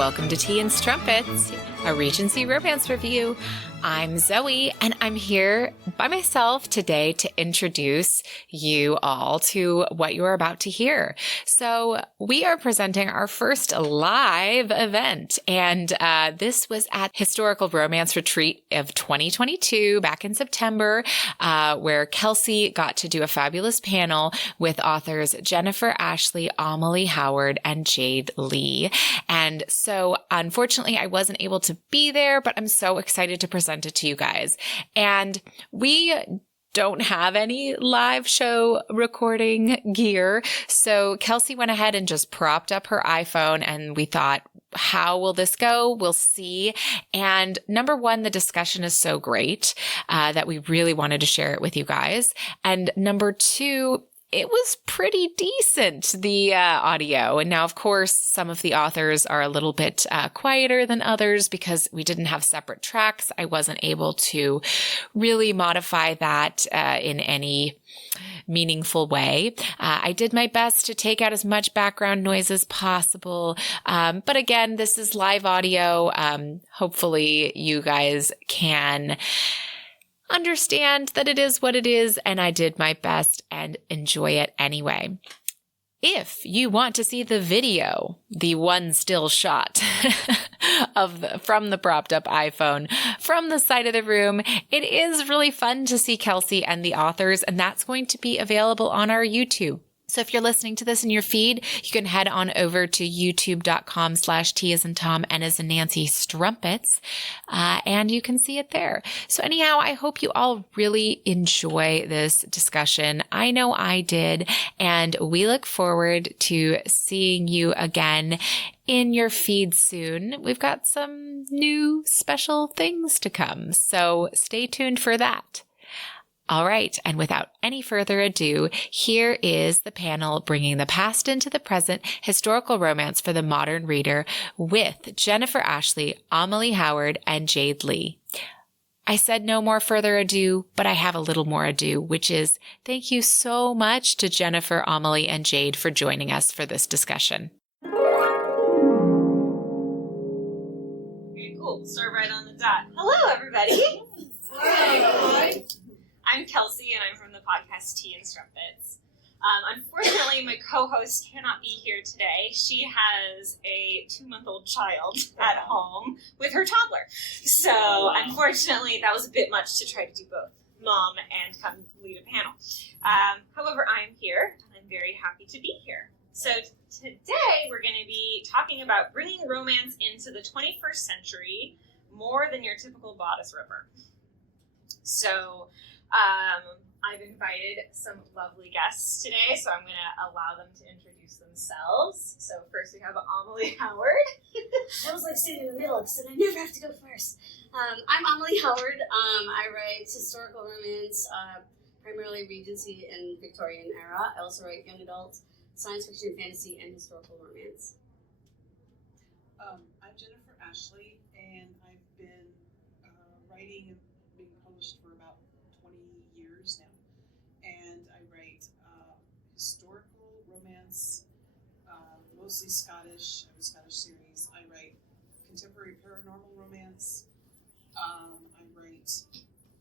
welcome to Tea and Strumpets, a Regency romance review. I'm Zoe, and I'm here by myself today to introduce you all to what you're about to hear. So we are presenting our first live event, and this was at Historical Romance Retreat of 2022 back in September, where Kelsey got to do a fabulous panel with authors Jennifer Ashley, Amelie Howard, and Jade Lee. And so unfortunately, I wasn't able to be there, but I'm so excited to present it to you guys. And we don't have any live show recording gear. So Kelsey went ahead and just propped up her iPhone, and we thought, how will this go? We'll see. And number one, the discussion is so great that we really wanted to share it with you guys. And number two, it was pretty decent, the audio. And now, of course, some of the authors are a little bit quieter than others because we didn't have separate tracks. I wasn't able to really modify that in any meaningful way. I did my best to take out as much background noise as possible. But again, this is live audio. Hopefully you guys can understand that it is what it is, and I did my best and enjoy it anyway. If you want to see the video, the one still shot from the propped up iPhone from the side of the room, it is really fun to see Kelsey and the authors, and that's going to be available on our YouTube. So if you're listening to this in your feed, you can head on over to youtube.com/T as in Tom, N as in Nancy, Strumpets, and you can see it there. So anyhow, I hope you all really enjoy this discussion. I know I did, and we look forward to seeing you again in your feed soon. We've got some new special things to come, so stay tuned for that. All right, and without any further ado, here is the panel bringing the past into the present, historical romance for the modern reader with Jennifer Ashley, Amelie Howard, and Jade Lee. I said no more further ado, but I have a little more ado, which is thank you so much to Jennifer, Amelie, and Jade for joining us for this discussion. Okay, cool. Start right on the dot. Hello, everybody. Hi. I'm Kelsey, and I'm from the podcast Tea and Strumpets. Unfortunately, my co-host cannot be here today. She has a 2-month-old child at home with her toddler. So, unfortunately, that was a bit much to try to do both mom and come lead a panel. However, I am here, and I'm very happy to be here. So, today we're going to be talking about bringing romance into the 21st century more than your typical bodice ripper. So, I've invited some lovely guests today, so I'm going to allow them to introduce themselves. So first we have Amelie Howard. I was like sitting in the middle, so I never have to go first. I'm Amelie Howard. I write historical romance, primarily Regency and Victorian era. I also write young adult, science fiction, fantasy, and historical romance. I'm Jennifer Ashley, and I've been writing and being published for about 20 years now. And I write historical romance, mostly Scottish. I have a Scottish series. I write contemporary paranormal romance. I write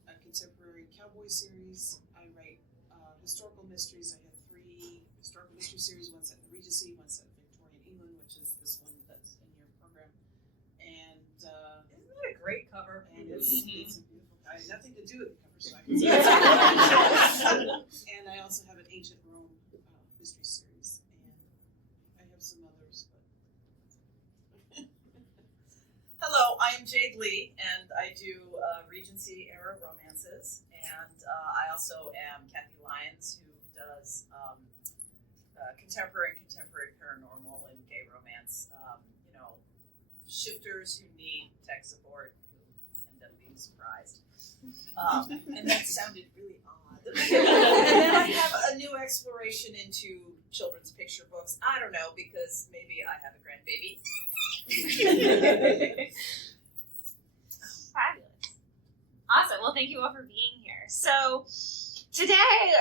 a contemporary cowboy series. I write historical mysteries. I have 3 historical mystery series. One set in the Regency, one set in Victorian England, which is this one that's in your program. And Isn't that a great cover? and it's a beautiful. I had nothing to do with the cover, so I can say it. And I also have an ancient Rome mystery series, and I have some others. But Hello, I am Jade Lee, and I do Regency era romances, and I also am Kathy Lyons, who does contemporary paranormal and gay romance. Shifters who need tech support who end up being surprised. And that sounded really odd. And then I have a new exploration into children's picture books. I don't know, because maybe I have a grandbaby. Fabulous. Awesome. Well, thank you all for being here. So today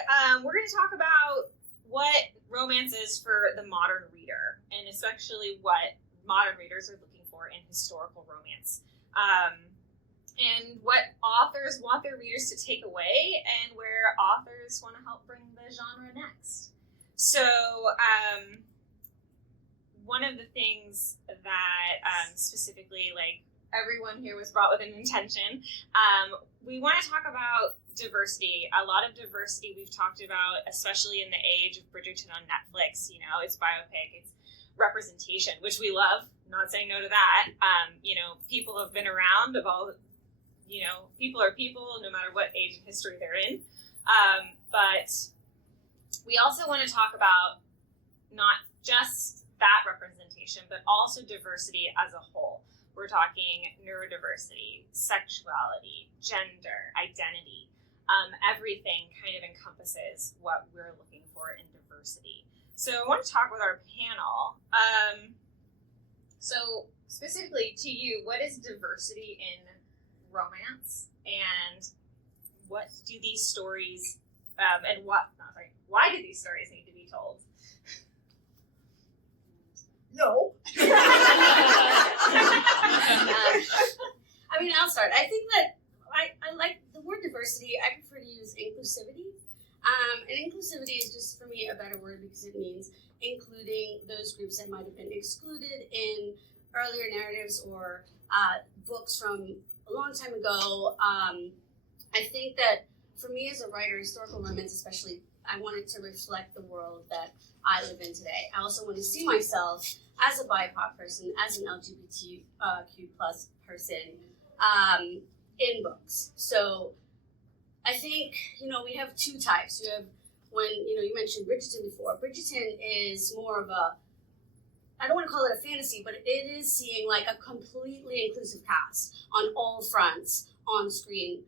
we're going to talk about what romance is for the modern reader, and especially what modern readers are looking for for in historical romance. And what authors want their readers to take away, and where authors want to help bring the genre next. So, one of the things that specifically, like, everyone here was brought with an intention, we want to talk about diversity. A lot of diversity we've talked about, especially in the age of Bridgerton on Netflix. You know, it's biopic, it's representation, which we love. Not saying no to that. People have been around of all. People are people, no matter what age of history they're in. But we also want to talk about not just that representation, but also diversity as a whole. We're talking neurodiversity, sexuality, gender, identity. Everything kind of encompasses what we're looking for in diversity. So I want to talk with our panel. So specifically to you, what is diversity in romance, and what do these stories, why do these stories need to be told? No. I'll start. I think that I like the word diversity. I prefer to use inclusivity. And inclusivity is just, for me, a better word because it means including those groups that might have been excluded in earlier narratives or books from a long time ago. I think that for me as a writer, historical romance especially, I wanted to reflect the world that I live in today. I also want to see myself as a BIPOC person, as an LGBTQ plus person in books. So I think, we have two types. You have when, you mentioned Bridgerton before. Bridgerton is more of a, I don't want to call it a fantasy, but it is seeing like a completely inclusive cast on all fronts on screen,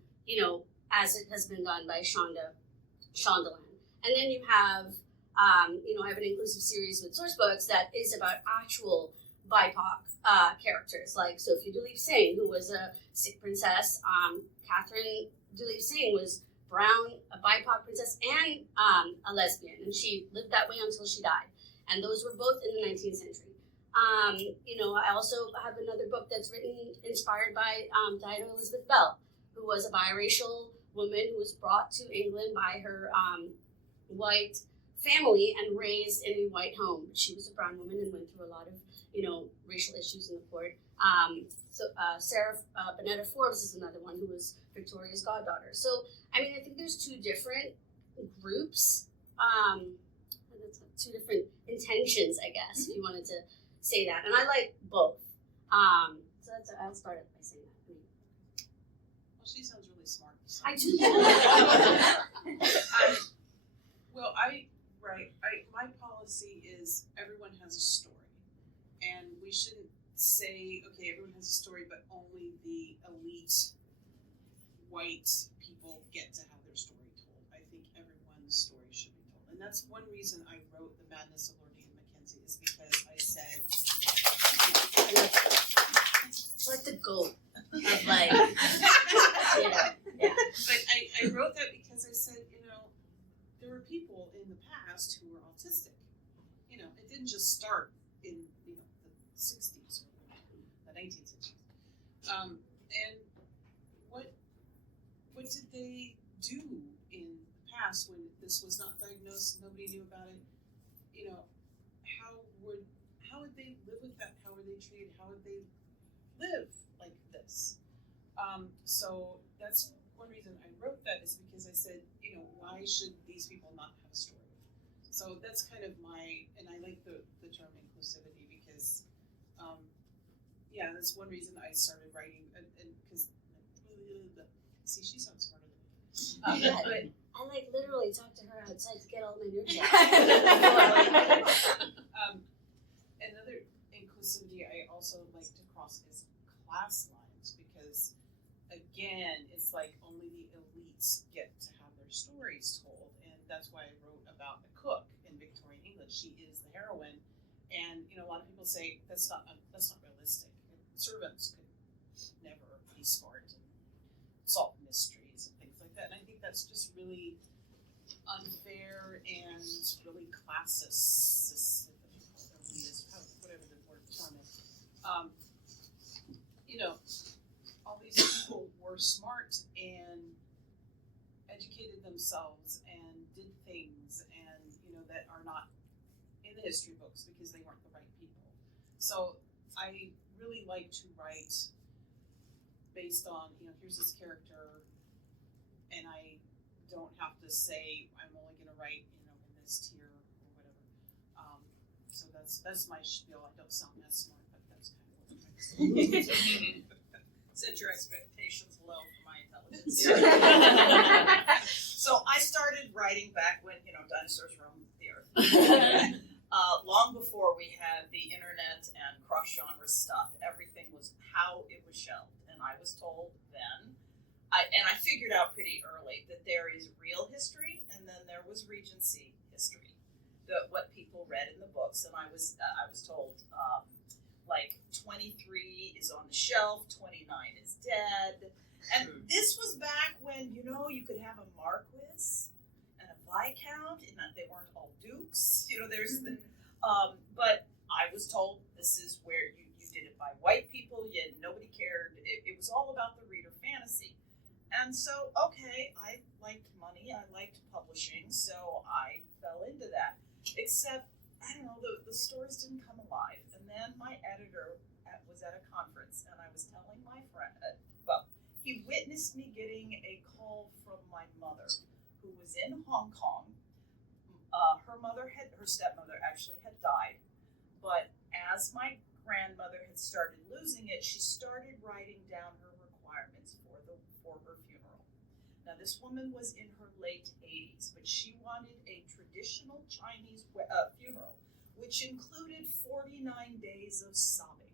as it has been done by Shondaland. And then you have, I have an inclusive series with source books that is about actual BIPOC characters, like Sophia Duleep Singh, who was a Sikh princess. Catherine Duleep Singh was brown, a BIPOC princess, and a lesbian, and she lived that way until she died. And those were both in the 19th century. I also have another book that's inspired by Diana Elizabeth Bell, who was a biracial woman who was brought to England by her white family and raised in a white home. She was a brown woman and went through a lot of, racial issues in the court. Sarah Bonetta Forbes is another one who was Victoria's goddaughter. So, I think there's two different groups, two different intentions, I guess, if you wanted to say that. And I like both. So I'll start by saying that. Well, she sounds really smart. So. I do. Well, my policy is everyone has a story. And we shouldn't say, okay, everyone has a story, but only the elite white people get to have their story told. I think everyone's story should be told. And that's one reason I wrote The Madness of Lord Dean Mackenzie, is because I said... It's like the goat of like, yeah. But I wrote that because I said, there were people in the past who were autistic. It didn't just start in, the 60s or the 19th century. And what did they do in the past when this was not diagnosed, nobody knew about it? How would they live with that? How were they treated? How would they live like this? So that's one reason I wrote that, is because I said, why should these people not have a story? So that's kind of and I like the term inclusivity because, that's one reason I started writing, and because, see, she sounds smarter than me. But I literally talked to her outside to get all my nerves out. Another inclusivity I also like to cross is class lines, because again, it's like only the elites get to have their stories told, and that's why I wrote about the cook in Victorian England. She is the heroine, and a lot of people say that's not realistic. Servants could never be smart and solve mysteries and things like that, and I think that's just really unfair and really classist, whatever the word term is. all these people were smart and educated themselves and did things and, that are not in the history books because they weren't the right people. So I really like to write based on, here's this character, and I don't have to say I'm only going to write, in this tier or whatever. So that's my spiel. I don't sound that smart, but that's kind of what I'm trying to say. Set your expectations low for my intelligence. So I started writing back when, dinosaurs roamed the earth. Long before we had the internet and cross-genre stuff, everything was how it was shelved. And I was told then, I figured out pretty early that there is real history and then there was Regency history, what people read in the books. And I was told, 23 is on the shelf, 29 is dead. And this was back when, you could have a Marquis and a Viscount, and that they weren't all dukes. But I was told this is where you did it by white people, yet nobody cared. It was all about the reader fantasy. And so, okay, I liked money, I liked publishing, so I fell into that. Except, I don't know, the stories didn't come alive. And then my editor was at a conference, and I was telling my friend, he witnessed me getting a call from my mother, who was in Hong Kong. Her stepmother actually had died, but as my grandmother had started losing it, she started writing down her requirements for her funeral. Now, this woman was in her late 80s, but she wanted a traditional Chinese funeral, which included 49 days of sobbing.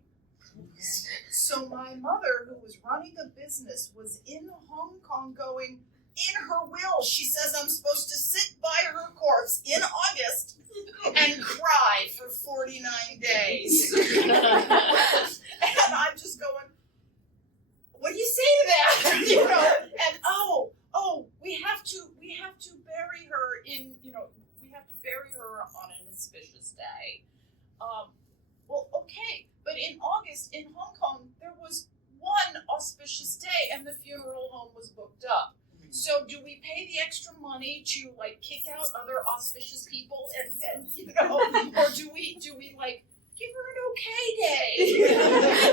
So my mother, who was running a business, was in Hong Kong going, in her will, she says I'm supposed to sit by her corpse in August and cry for 49 days. And I'm just going, what do you say to that? And we have to bury her on an auspicious day. Well, okay, but in August in Hong Kong there was one auspicious day and the funeral home was booked up. So do we pay the extra money to kick out other auspicious people and or do we give her an okay day?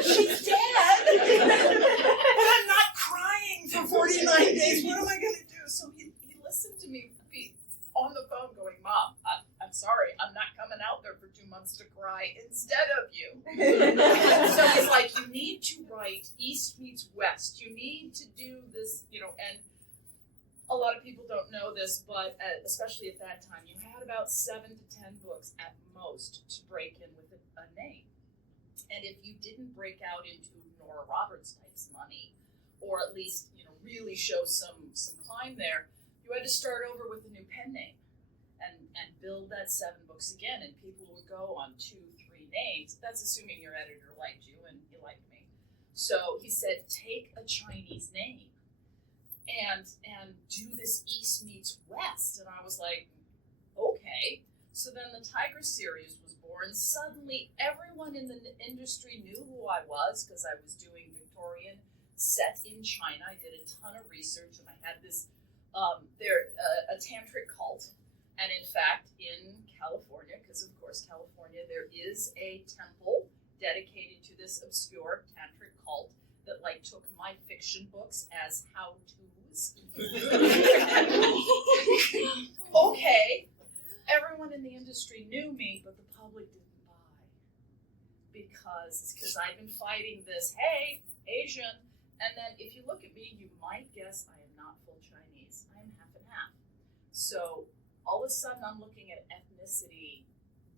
She's dead, but I'm not crying for 49 days. What am I going to do? So he listened to me on the phone going, Mom, I'm sorry, I'm not coming out there for 2 months to cry instead of you. So he's like, you need to write East meets West. You need to do this, and a lot of people don't know this, but especially at that time, you had about 7 to 10 books at most to break in with a name. And if you didn't break out into Nora Roberts type's money, or at least, really show some climb there, you had to start over with a new pen name and build that 7 books again, and people would go on 2, 3 names. That's assuming your editor liked you and he liked me. So he said, take a Chinese name and do this East meets West. And I was like, okay. So then the Tiger series was born. Suddenly everyone in the industry knew who I was because I was doing Victorian set in China. I did a ton of research, and I had this a tantric cult. And in fact, in California, because of course California, there is a temple dedicated to this obscure tantric cult that took my fiction books as how-tos. Okay, everyone in the industry knew me, but the public didn't buy because I've been fighting this, hey, Asian, and then if you look at me, you might guess I am not full Chinese. I am half and half. So all of a sudden I'm looking at ethnicity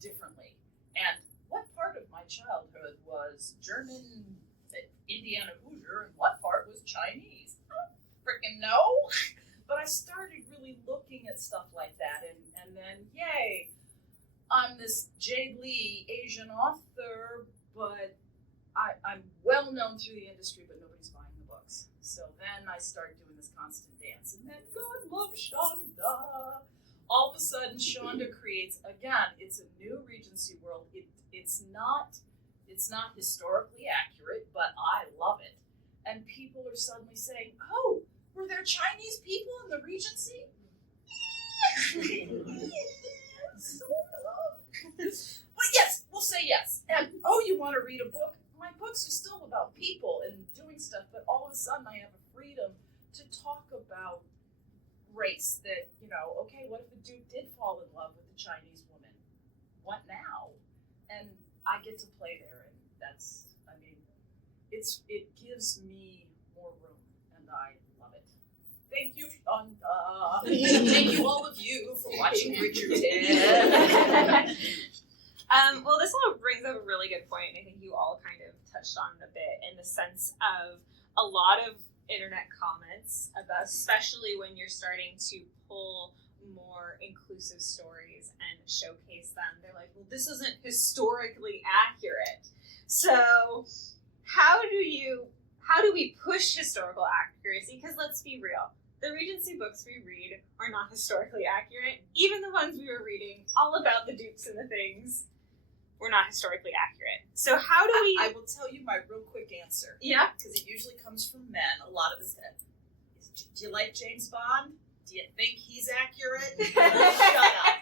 differently. And what part of my childhood was German, Indiana Hoosier, and what part was Chinese? I don't freaking know. But I started really looking at stuff like that, and then, yay, I'm this Jade Lee Asian author, but I'm well known through the industry, but nobody's buying the books. So then I start doing this constant dance, and then God love Shonda. All of a sudden, Shonda creates, again, it's a new Regency world. It's not It's not historically accurate, but I love it. And people are suddenly saying, oh, were there Chinese people in the Regency? Yeah, sort of. But yes, we'll say yes. And, oh, you want to read a book? My books are still about people and doing stuff, but all of a sudden I have a freedom to talk about race that, okay, what if the Duke did fall in love with the Chinese woman? What now? And I get to play there, and it gives me more room, and I love it. Thank you, Shonda. Thank you, all of you, for watching Bridgerton. Well, this all brings up a really good point, and I think you all kind of touched on it a bit in the sense of a lot of internet comments about, especially when you're starting to pull more inclusive stories and showcase them. They're like, well, this isn't historically accurate. So how do we push historical accuracy? Because let's be real, the Regency books we read are not historically accurate. Even the ones we were reading, all about the dukes and the things, were not historically accurate. So how do we... I will tell you my real quick answer. Yeah? Because it usually comes from men. A lot of this... Do you like James Bond? Do you think he's accurate? Shut up.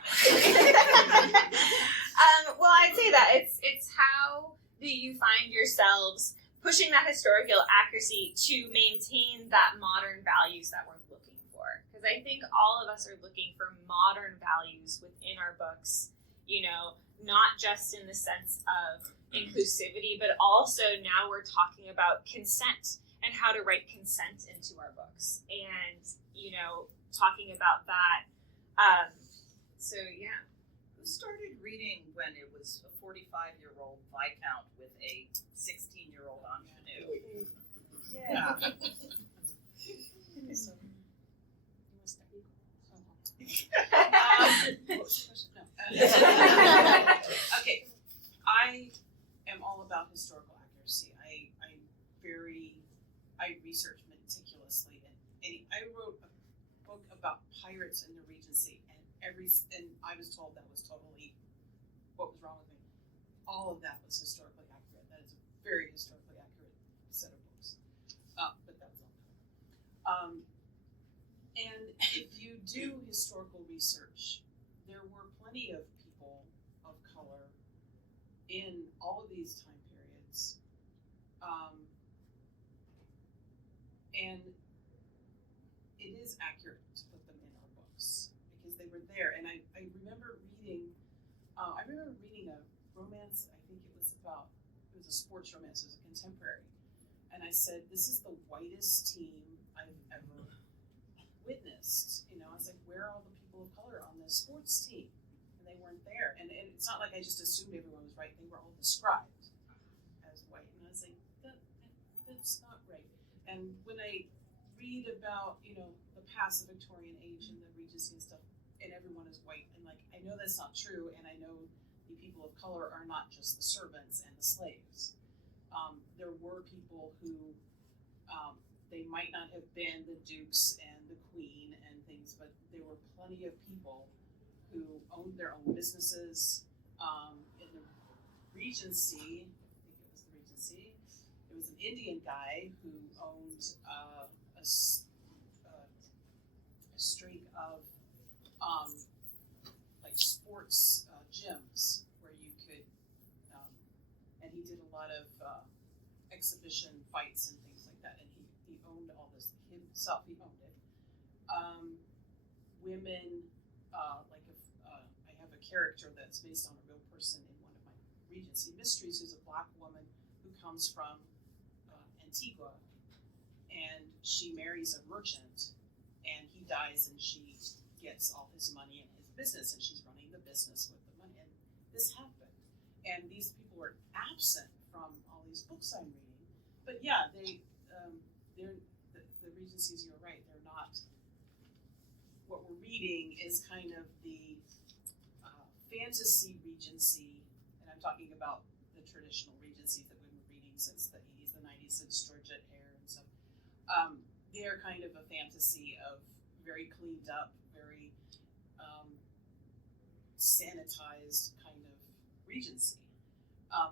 Well, I'd say that it's how do you find yourselves pushing that historical accuracy to maintain that modern values that we're looking for? Because I think all of us are looking for modern values within our books, not just in the sense of inclusivity, but also now we're talking about consent and how to write consent into our books, and talking about that. So yeah. Who started reading when it was a 45-year-old Viscount with a 16-year-old ingenue? Yeah. Okay, I am all about historical accuracy. I research meticulously, and I wrote a book about pirates in the Regency, and I was told that was totally what was wrong with me. All of that was historically accurate. That is a very historically accurate set of books. But that was all. And if you do historical research, there were plenty of people of color in all of these time periods. And it is accurate to put them in our books because they were there. And I remember reading a romance. I think it was a sports romance. It was a contemporary. And I said, this is the whitest team I've ever witnessed. I was like, where are all the people of color on this sports team? And they weren't there. And it's not like I just assumed everyone was right. They were all described as white. And I was like, that's not right. And when I read about, the past, the Victorian age and the Regency and stuff, and everyone is white, and I know that's not true, and I know the people of color are not just the servants and the slaves. There were people who, they might not have been the dukes and the queen and things, but there were plenty of people who owned their own businesses. In the Regency, I think it was the Regency, there was an Indian guy who owned a string of sports gyms where you could, and he did a lot of exhibition fights and things like that, and he owned all this himself. He owned it. Women, I have a character that's based on a real person in one of my Regency mysteries, who's a Black woman who comes from Antigua, and she marries a merchant, and he dies, and she gets all his money and his business, and she's running the business with the money. And this happened, and these people were absent from all these books I'm reading. But yeah, they're the Regencies. You're right; they're not. What we're reading is kind of the fantasy Regency, and I'm talking about the traditional Regencies that we've been reading since the 80s, the 90s, since Georgette Eyre and stuff. They're kind of a fantasy of very cleaned up, very sanitized kind of Regency.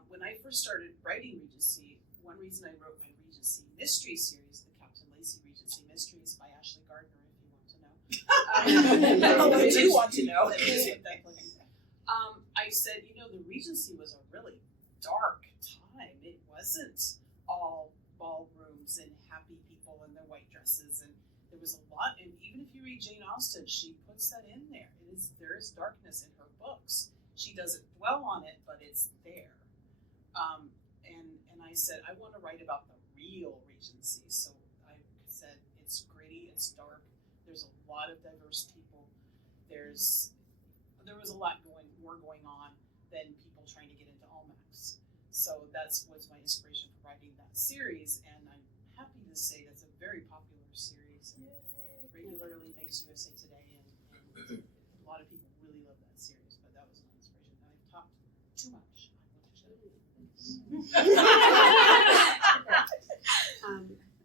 When I first started writing Regency, one reason I wrote my Regency mystery series, the Captain Lacey Regency Mysteries by Ashley Gardner, if you want to know. I do want to know. I said, the Regency was a really dark time. It wasn't all ballrooms and happy people in their white dresses, and there was a lot. And even if you read Jane Austen, she puts that in there. There is darkness in her books. She doesn't dwell on it, but it's there. And I said, I want to write about the real Regency. So I said, it's gritty, it's dark. There's a lot of diverse people. There was a lot more going on than people trying to get into Almacs. So that's what's my inspiration for writing that series. And I'm happy to say that's a very popular series. And regularly makes USA Today, and a lot of people really love that series. But that was my inspiration. And I've talked too much.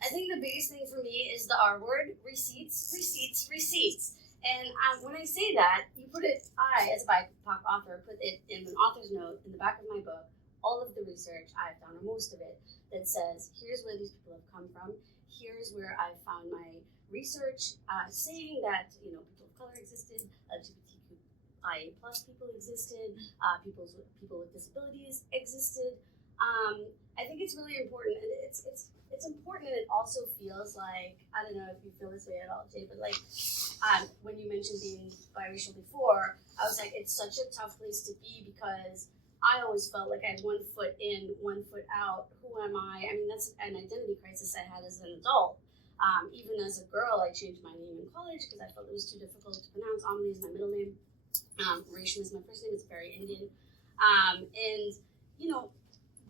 I think the biggest thing for me is the R word: receipts, receipts, receipts. And when I say that, I, as a BIPOC author, put it in an author's note in the back of my book, all of the research I've done, or most of it, that says, here's where these people have come from, here's where I found my research saying that, people of color existed, LGBTQIA+ people existed, people with disabilities existed. I think it's really important, and it's important, and it also feels like, I don't know if you feel this way at all, Jay, but like when you mentioned being biracial before, I was like, it's such a tough place to be, because I always felt like I had 1 foot in, 1 foot out. Who am I? I mean, that's an identity crisis I had as an adult. Even as a girl, I changed my name in college because I felt it was too difficult to pronounce. Amelie is my middle name. Reshma is my first name. It's very Indian. And,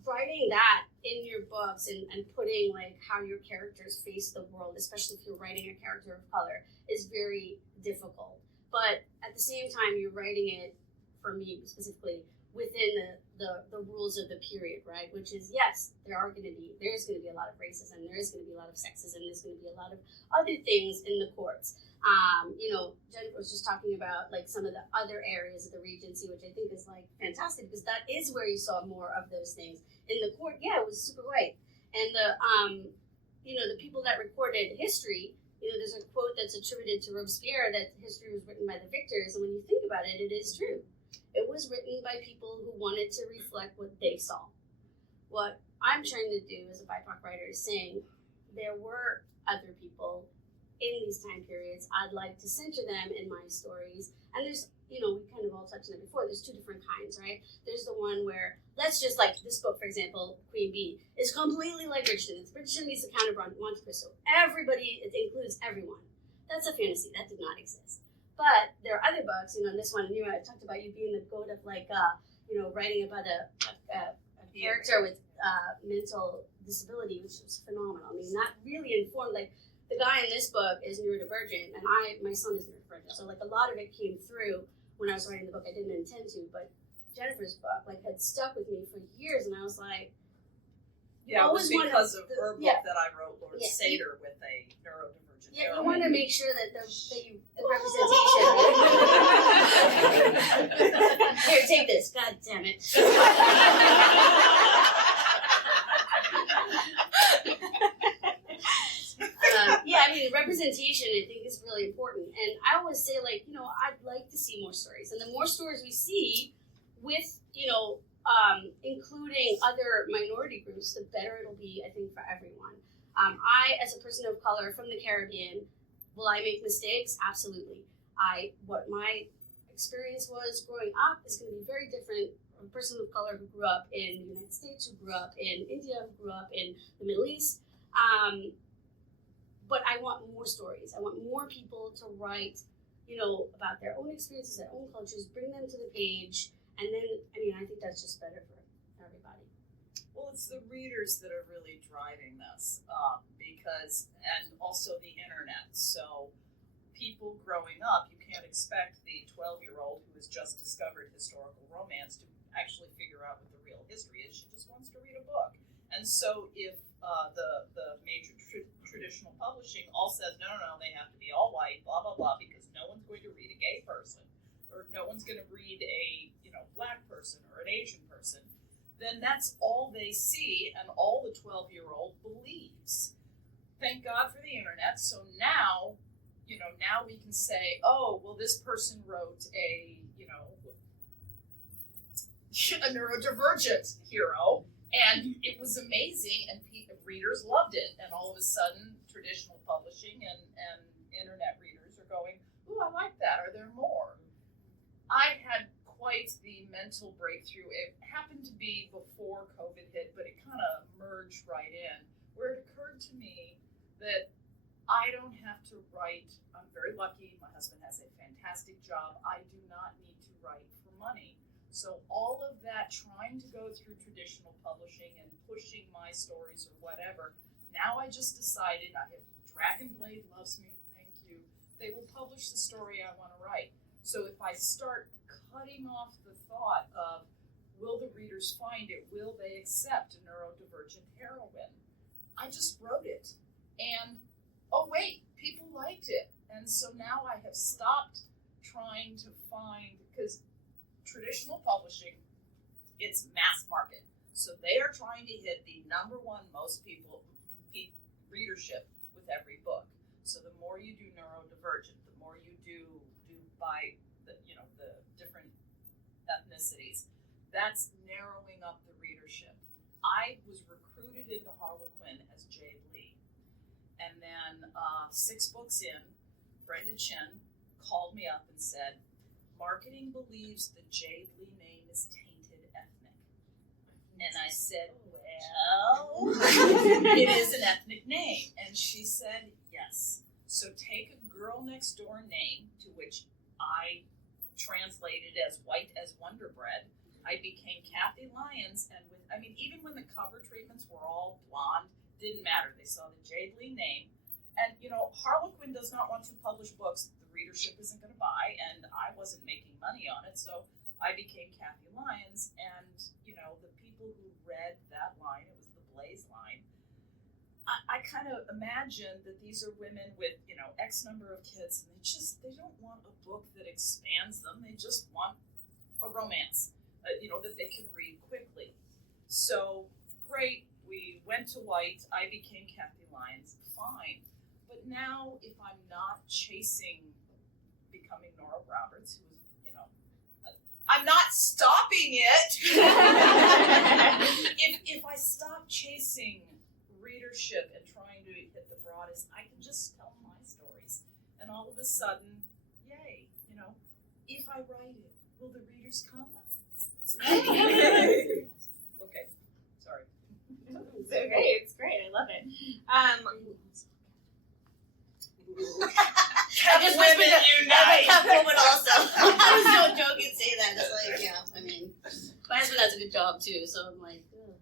writing that in your books and putting like how your characters face the world, especially if you're writing a character of color, is very difficult. But at the same time, you're writing it, for me specifically, within the rules of the period, right? Which is, yes, there's going to be a lot of racism, there is going to be a lot of sexism, there's going to be a lot of other things in the courts. Jennifer was just talking about like some of the other areas of the Regency, which I think is like fantastic, because that is where you saw more of those things. In the court, yeah, it was super white. And the people that recorded history, there's a quote that's attributed to Robespierre that history was written by the victors, and when you think about it, it is true. It was written by people who wanted to reflect what they saw. What I'm trying to do as a BIPOC writer is saying there were other people in these time periods. I'd like to center them in my stories. And there's, we kind of all touched on it before, there's 2 different kinds, right? There's the one where, let's just like this book, for example, Queen Bee, is completely like Bridgerton. It's Bridgerton meets the Count of Monte Cristo. It includes everyone. That's a fantasy. That did not exist. But there are other books, in this one, I talked about you being the goat of like, writing about a character with mental disability, which was phenomenal. I mean, that really informed, like, the guy in this book is neurodivergent, and my son is neurodivergent. So, like, a lot of it came through when I was writing the book. I didn't intend to, but Jennifer's book, like, had stuck with me for years, and I was like, yeah, it was because of her book that I wrote, Lord Satyr, with a neurodivergent. Yeah, you want to make sure that the representation. Here, take this. God damn it. Representation, I think, is really important. And I always say, like, I'd like to see more stories. And the more stories we see with, including other minority groups, the better it'll be, I think, for everyone. I, as a person of color from the Caribbean, will I make mistakes? Absolutely. What my experience was growing up is going to be very different from a person of color who grew up in the United States, who grew up in India, who grew up in the Middle East. But I want more stories. I want more people to write, about their own experiences, their own cultures, bring them to the page. And then, I think that's just better for everybody. Well, it's the readers that are really driving this, and also the internet. So people growing up, you can't expect the 12-year-old who has just discovered historical romance to actually figure out what the real history is. She just wants to read a book. And so if the major traditional publishing all says, no, they have to be all white, blah, blah, blah, because no one's going to read a gay person, or no one's going to read a black person or an Asian person, then that's all they see and all the 12-year-old believes. Thank God for the internet. So now, now we can say, oh, well, this person wrote a neurodivergent hero, and it was amazing, and readers loved it. And all of a sudden, traditional publishing and internet readers are going, ooh, I like that. Are there more? I had quite the mental breakthrough. It happened to be before COVID hit, but it kind of merged right in, where it occurred to me that I don't have to write. I'm very lucky. My husband has a fantastic job. I do not need to write for money. So all of that trying to go through traditional publishing and pushing my stories or whatever, now I just decided Dragon Blade loves me, thank you. They will publish the story I want to write. So if I start cutting off the thought of, will the readers find it? Will they accept a neurodivergent heroine? I just wrote it. And, oh wait, people liked it. And so now I have stopped trying to find, because traditional publishing, it's mass market. So they are trying to hit the number one most people readership with every book. So the more you do neurodivergent, the more you do by the different ethnicities, that's narrowing up the readership. I was recruited into Harlequin as Jade Lee. And then 6 books in, Brenda Chin called me up and said, marketing believes the Jade Lee name is tainted ethnic. And I said, well, it is an ethnic name. And she said, yes. So take a girl next door name, to which I translated as white as Wonder Bread. I became Kathy Lyons, and even when the cover treatments were all blonde, didn't matter. They saw the Jade Lee name. And, Harlequin does not want to publish books that the readership isn't going to buy, and I wasn't making money on it, so I became Kathy Lyons, and, the people who read that line, it was the Blaze line, I kind of imagine that these are women with, X number of kids, and they don't want a book that expands them, they just want a romance, that they can read quickly. So, great, we went to white, I became Kathy Lyons, fine. But now, if I'm not chasing becoming Nora Roberts, who was, I'm not stopping it. if I stop chasing readership and trying to hit the broadest, I can just tell my stories. And all of a sudden, yay, if I write it, will the readers come? Okay, sorry. It's okay, it's great, I love it. I just whispered that Kevin would also. I was so joking say that. It's like, yeah, my husband has a good job too, so I'm like, ugh.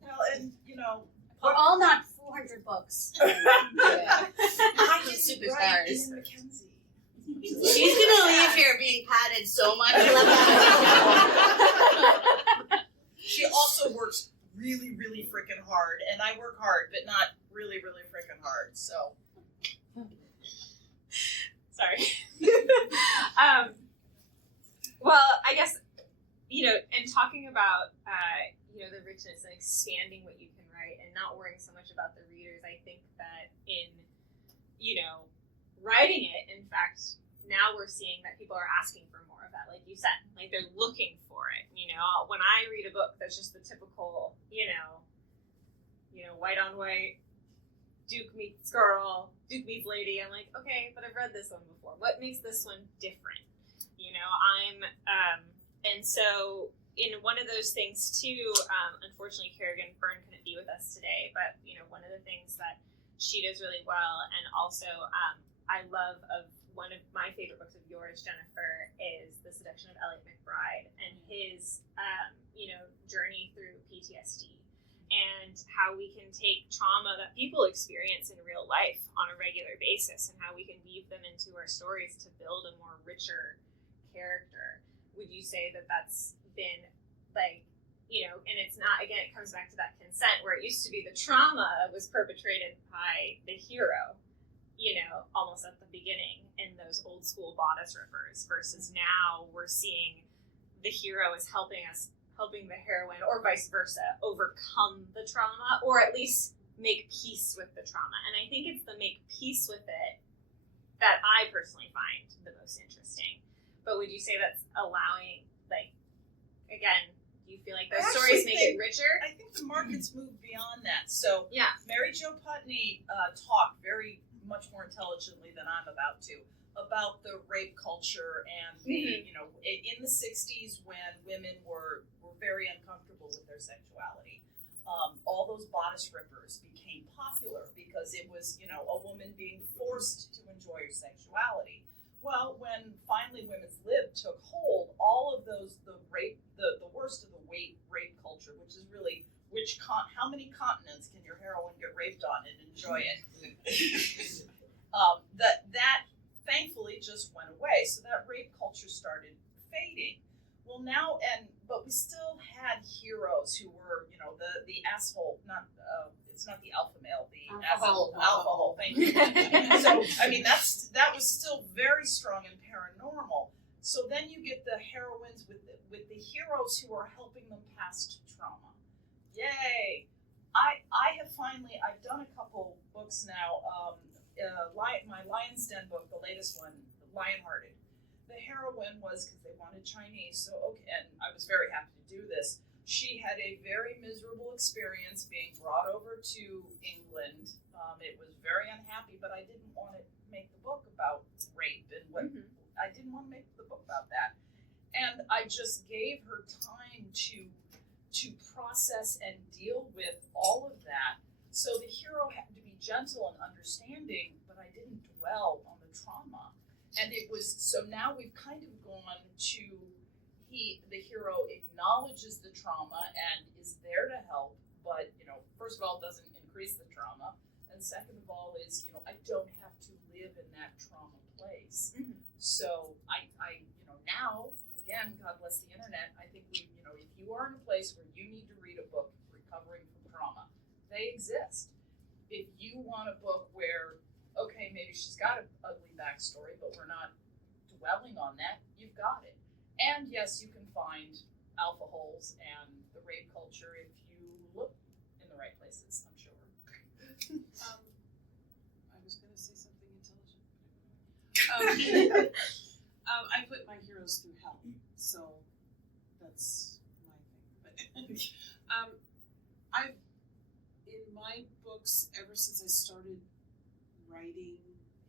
Well, and We're all not 400 books. I just Superstars. write Ian Mackenzie. She's gonna leave here being patted so much. She also works really, really freaking hard, and I work hard, but not really, really freaking hard. So, sorry. Well, I guess and talking about the richness and expanding what you can write, and not worrying so much about the readers. I think that in writing it, in fact, now we're seeing that people are asking for more of that, like you said, like they're looking for it. When I read a book that's just the typical, white on white, Duke meets girl, Duke meets lady, I'm like, okay, but I've read this one before. What makes this one different? And so in one of those things too, unfortunately Kerrigan Byrne couldn't be with us today, but one of the things that she does really well, and also I love, of one of my favorite books of yours, Jennifer, is The Seduction of Elliot McBride, and his journey through PTSD, and how we can take trauma that people experience in real life on a regular basis, and how we can weave them into our stories to build a more richer character. Would you say that that's been and it's not, again, it comes back to that consent, where it used to be the trauma was perpetrated by the hero, almost at the beginning in those old school bodice rippers, versus now we're seeing the hero is helping helping the heroine, or vice versa, overcome the trauma, or at least make peace with the trauma. And I think it's the make peace with it that I personally find the most interesting. But would you say that's allowing, like, again, do you feel like those stories make it richer? I think the market's moved beyond that. So Yeah. Mary Jo Putney talked very much more intelligently than I'm about to about the rape culture and the, you know, in the 60s when women were very uncomfortable with their sexuality. All those bodice rippers became popular because it was, you know, a woman being forced to enjoy her sexuality. Well, when finally women's lib took hold, all of those, the worst of the rape culture, which is really how many continents can your heroine get raped on and enjoy it? that thankfully just went away. So that rape culture started fading. Well, now, but we still had heroes who were, you know, the asshole, it's not the alpha male, the alcohol, thank you. So, I mean, that was still very strong and paranormal. So then you get the heroines with the heroes who are helping them past trauma. Yay! I've done a couple books now. My Lion's Den book, the latest one, Lionhearted. The heroine was, because they wanted Chinese, and I was very happy to do this. She had a very miserable experience being brought over to England. It was very unhappy, but I didn't want to make the book about rape and what. I didn't want to make the book about that, and I just gave her time to process and deal with all of that. So the hero had to be gentle and understanding, but I didn't dwell on the trauma. And it was, so now we've kind of gone to, the hero acknowledges the trauma and is there to help, but, you know, first of all, doesn't increase the trauma. And second of all is, you know, I don't have to live in that trauma place. So I, you know, now, again, God bless the internet, I think if you are in a place where you need to read a book recovering from trauma, they exist. If you want a book where, okay, maybe she's got an ugly backstory, but we're not dwelling on that, you've got it. And yes, you can find alpha holes and the rape culture if you look in the right places, I'm sure. I was going to say something intelligent. I put my heroes through hell, so that's my thing. But I've, in my books, ever since I started writing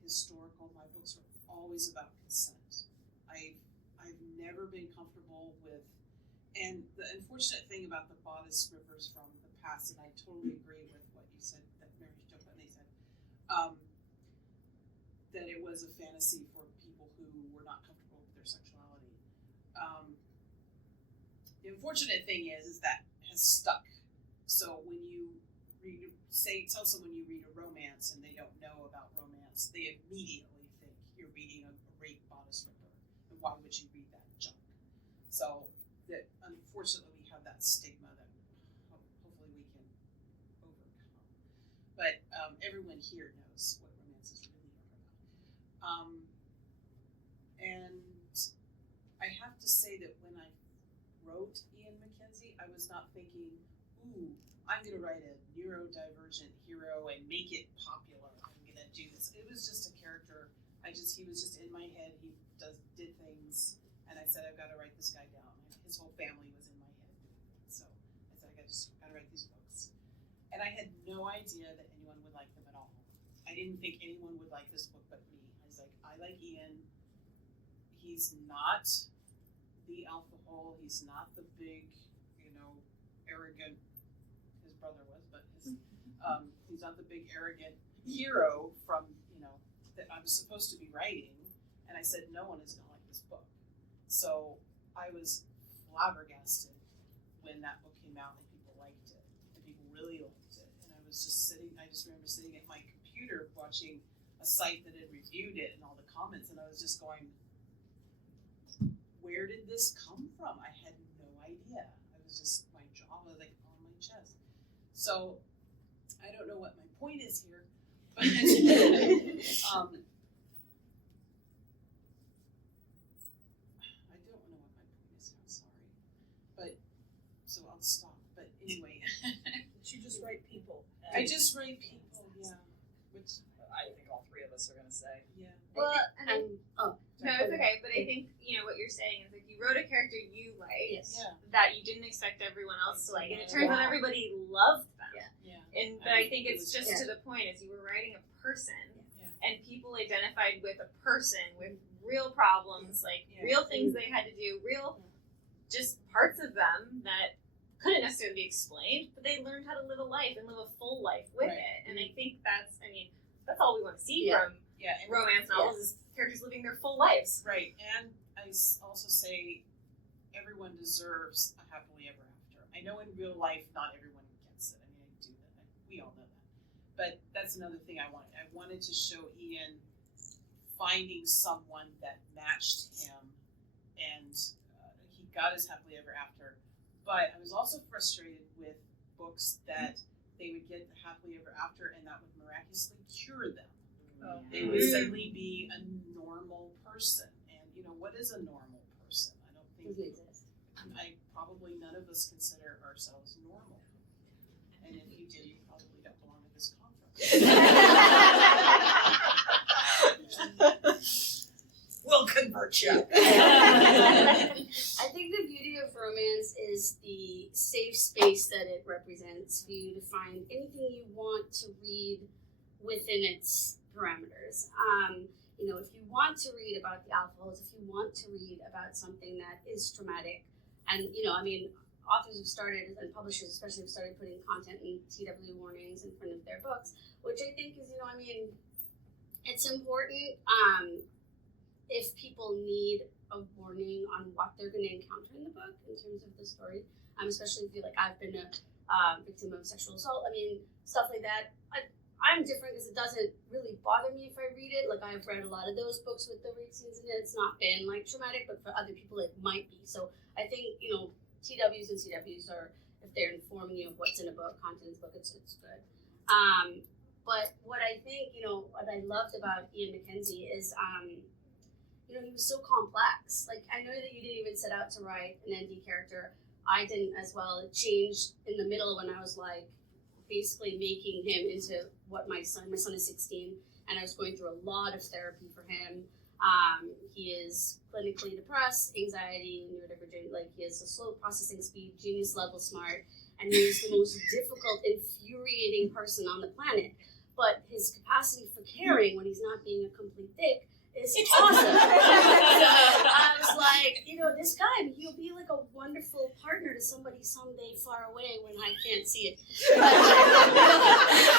historical, my books are always about consent. I've never been comfortable with, and the unfortunate thing about the bodice rippers from the past, and I totally agree with what you said, that Mary Jo Putney said, that it was a fantasy for people who were not comfortable with their sexuality. The unfortunate thing is that has stuck. So when you tell someone you read a romance and they don't know about romance, they immediately think you're reading a rape bodice ripper. And why would you read that junk? So that unfortunately we have that stigma that hopefully we can overcome. But everyone here knows what romance is really about. And I have to say that when I wrote Ian Mackenzie, I was not thinking, ooh, I'm going to write a neurodivergent hero and make it popular. I'm going to do this. It was just a character. He was just in my head. He did things, and I said, I've got to write this guy down. His whole family was in my head. So I said, I just got to write these books. And I had no idea that anyone would like them at all. I didn't think anyone would like this book but me. I was like, I like Ian. He's not the alpha hole. He's not the big, arrogant. His brother was, but he's not the big arrogant hero from that I was supposed to be writing. And I said, no one is gonna like this book. So I was flabbergasted when that book came out and people liked it, and people really liked it. And I just remember sitting at my computer watching a site that had reviewed it and all the comments, and I was just going, where did this come from? I had no idea. I was just, my jaw was like on my chest. So I don't know what my point is here, but I don't know what my point is. I'm sorry, but I'll stop. But anyway, But you just write people. I just write people. Yeah. Which I think all three of us are gonna say. Yeah. Well, and Oh, no, it's okay. But I think what you're saying is like you wrote a character you liked yes. Yeah. that you didn't expect everyone else to like, and it turns out Yeah. everybody loved them. Yeah. But I think it's just Yeah. to the point as you were writing a person, Yeah. and people identified with a person with real problems, like Yeah. real things they had to do, real just parts of them that couldn't necessarily be explained, but they learned how to live a life and live a full life with Right. it. And I think that's all we want to see Yeah. from Yeah. And romance novels is characters living their full lives. right. And I also say everyone deserves a happily ever after. I know in real life not everyone gets it. I mean, I do that. We all know that. But that's another thing I wanted. I wanted to show Ian finding someone that matched him, and he got his happily ever after. But I was also frustrated with books that they would get the happily ever after, and that would miraculously cure them. Oh. They would suddenly be a normal person, and what is a normal person? I don't think Doesn't exist. probably none of us consider ourselves normal, and if you do, you probably don't belong at this conference. We'll convert you. I think the beauty of romance is the safe space that it represents for you to find anything you want to read within its parameters. If you want to read about the alcohols, if you want to read about something that is traumatic, and authors have started, and publishers especially have started putting content and TW warnings in front of their books, which I think is, it's important. If people need a warning on what they're going to encounter in the book in terms of the story, especially if I've been a victim of sexual assault, stuff like that. I'm different because it doesn't really bother me if I read it. I've read a lot of those books with the rape scenes in it. It's not been traumatic, but for other people it might be. So I think TWs and CWs are, if they're informing you of what's in a book, content in the book, it's good. But what I think what I loved about Ian McKenzie is he was so complex. I know that you didn't even set out to write an ND character. I didn't as well. It changed in the middle when I was basically making him into what my son is 16, and I was going through a lot of therapy for him. He is clinically depressed, anxiety, neurodivergent, he has a slow processing speed, genius level smart, and he is the most difficult, infuriating person on the planet. But his capacity for caring when he's not being a complete dick is awesome. So I was this guy, he'll be a wonderful partner to somebody someday far away when I can't see it.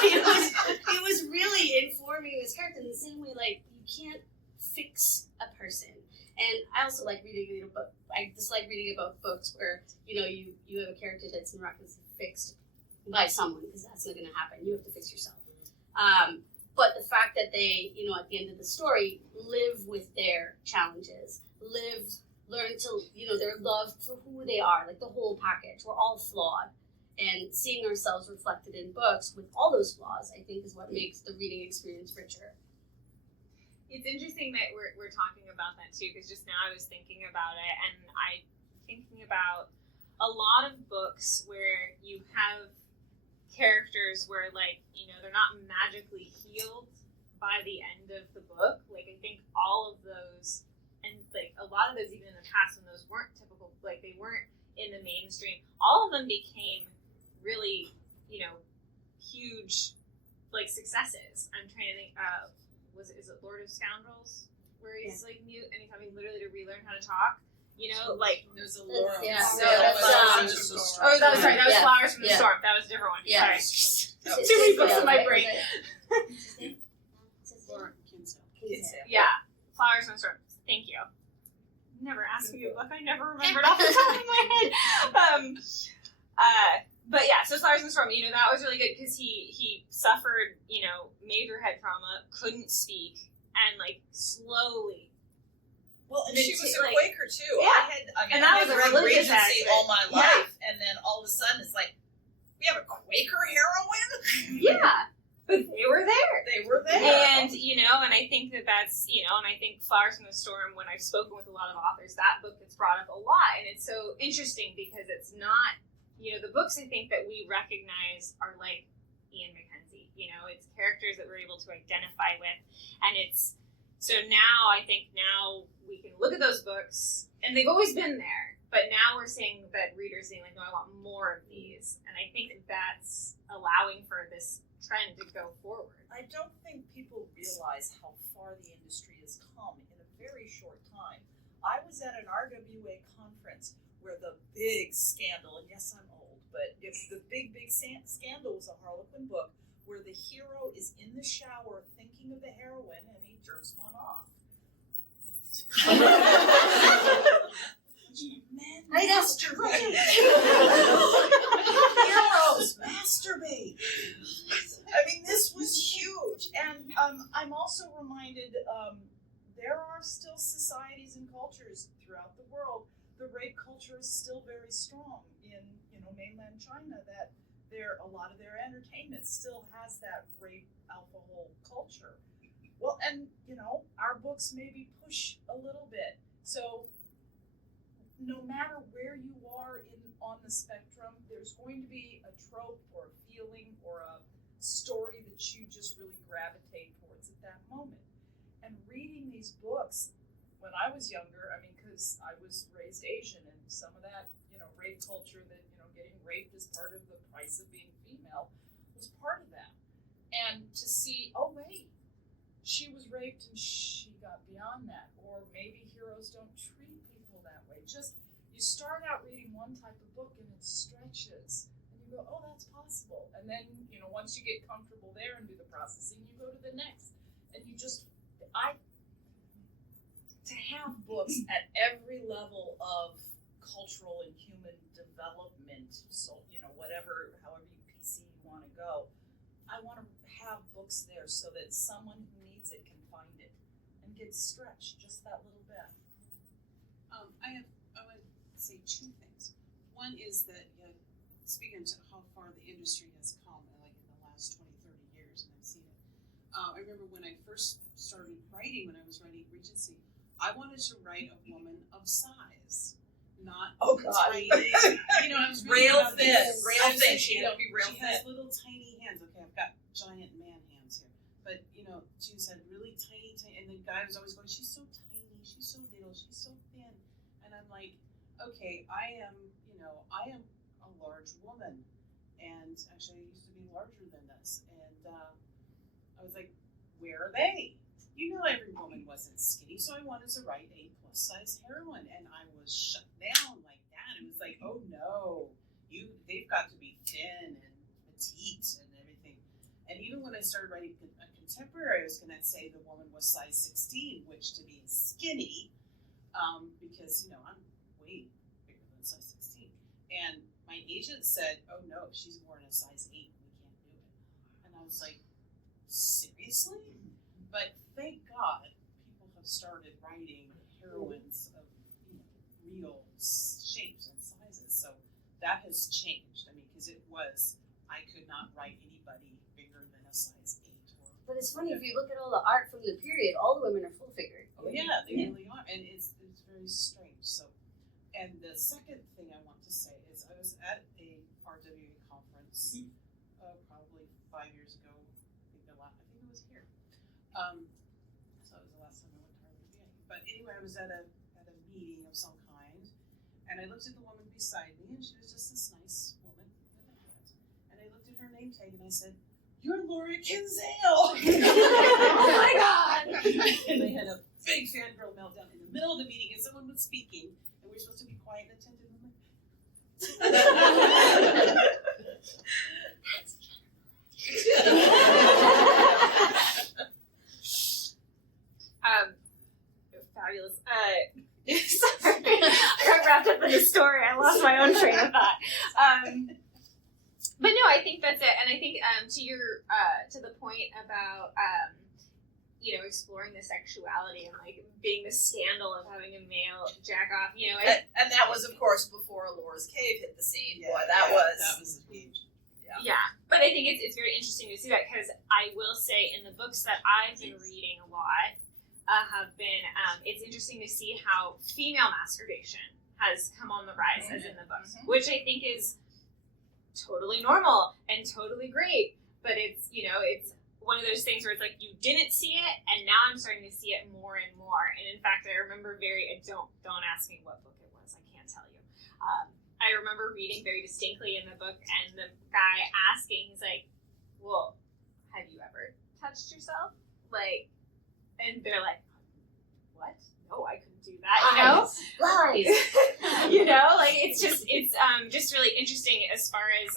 He was really informing this character in the same way, you can't fix a person. And I also like reading I dislike reading about books where, you have a character that's miraculously fixed by someone, because that's not going to happen. You have to fix yourself. But the fact that they, at the end of the story, live with their challenges, learn to, they're loved for who they are, the whole package. We're all flawed. And seeing ourselves reflected in books with all those flaws, I think, is what makes the reading experience richer. It's interesting that we're talking about that too, because just now I was thinking about it, and I'm thinking about a lot of books where you have characters where they're not magically healed by the end of the book. I think all of those, and a lot of those even in the past when those weren't typical, they weren't in the mainstream, all of them became really huge successes. I'm trying to think is it Lord of Scoundrels where he's mute and he's having literally to relearn how to talk. There's a Laura. Yeah. That was right. That was Flowers from the Storm. That was a different one. Yeah. Sorry. Too many books in my brain. Yeah. Flowers from the Storm. Thank you. Never asked me a book I never remembered off the top of my head. But yeah, so Flowers in the Storm, that was really good because he suffered, major head trauma, couldn't speak, and slowly. Well, and she was a Quaker too. Yeah. I had read Regency all my life, and then all of a sudden it's we have a Quaker heroine? Yeah. But they were there. They were there. And, and I think that's, and I think Flowers from the Storm, when I've spoken with a lot of authors, that book gets brought up a lot. And it's so interesting because it's not the books I think that we recognize are like Ian Mackenzie. It's characters that we're able to identify with, and it's so now I think now we can look at those books, and they've always been there, but now we're seeing that readers saying like, no, I want more of these, and I think that's allowing for this trend to go forward. I don't think people realize how far the industry has come in a very short time. I was at an RWA conference where the big scandal, and yes, I'm old, but it's the big scandal was a Harlequin book where the hero is in the shower thinking of the heroine and he jerks one off. Men masturbate. Heroes masturbate. I mean, this was huge. And I'm also reminded there are still societies and cultures throughout the world. The rape culture is still very strong in mainland China, that a lot of their entertainment still has that rape alcohol culture. Well, and our books maybe push a little bit. So no matter where you are on the spectrum, there's going to be a trope or a feeling or a story that you just really gravitate towards at that moment. And reading these books when I was younger, I mean, because I was raised Asian, and some of that, rape culture that, getting raped as part of the price of being female was part of that. And to see, oh wait, she was raped and she got beyond that. Or maybe heroes don't treat people that way. Just, you start out reading one type of book and it stretches. And you go, oh, that's possible. And then, once you get comfortable there and do the processing, you go to the next. And you just, to have books at every level of cultural and human development, so, however PC you want to go, I want to have books there so that someone who needs it can find it and get stretched just that little bit. I would say two things. One is that, speaking to how far the industry has come, like in the last 20, 30 years, and I've seen it. I remember when I first started writing, when I was writing Regency, I wanted to write a woman of size. Not tiny. I was real thin. She had to be real thin. She has little tiny hands. Okay, I've got giant man hands here. But, she had really tiny, and the guy was always going, she's so tiny, she's so little, she's so thin. And I'm like, okay, I am a large woman. And actually, I used to be larger than this. And I was like, where are they? Every woman wasn't skinny, so I wanted to write a plus-size heroine, and I was shut down like that. It was like, oh no, they've got to be thin and petite and everything. And even when I started writing a contemporary, I was going to say the woman was size 16, which to me is skinny, because I'm way bigger than size 16. And my agent said, oh no, she's more in a size 8, we can't do it. And I was like, seriously? But thank God people have started writing heroines of real shapes and sizes. So that has changed. I mean, because I could not write anybody bigger than a size 8. But it's funny, if you look at all the art from the period, all the women are full-figured. Oh yeah, they really are. And it's very strange. So, and the second thing I want to say is I was at a RWA conference probably 5 years ago. I think it was here. So it was the last time I went to RWA. But anyway, I was at a meeting of some kind, and I looked at the woman beside me, and she was just this nice woman with a hat. And I looked at her name tag, and I said, "You're Laura Kinsale!" Oh my God! And they had a big fangirl meltdown in the middle of the meeting, and someone was speaking, and we were supposed to be quiet and attentive. And I'm like, Fabulous. Sorry, I got wrapped up in the story. I lost my own train of thought. But no, I think that's it. And I think to the point about exploring the sexuality and like being the scandal of having a male jack off. And that was, of course, before Laura's Cave hit the scene. Yeah, Boy, that was huge. Yeah, but I think it's very interesting to see that, because I will say in the books that I've been reading a lot have been, it's interesting to see how female masturbation has come on the rise as in the books, which I think is totally normal and totally great. But it's, you know, it's one of those things where it's like you didn't see it, and now I'm starting to see it more and more. And in fact, I remember don't ask me what book it was. I can't tell you. I remember reading very distinctly in the book, and the guy asking, he's like, "Well, have you ever touched yourself?" Like, and they're like, "What? No, I couldn't do that." You know, Lies. you know, like it's just really interesting as far as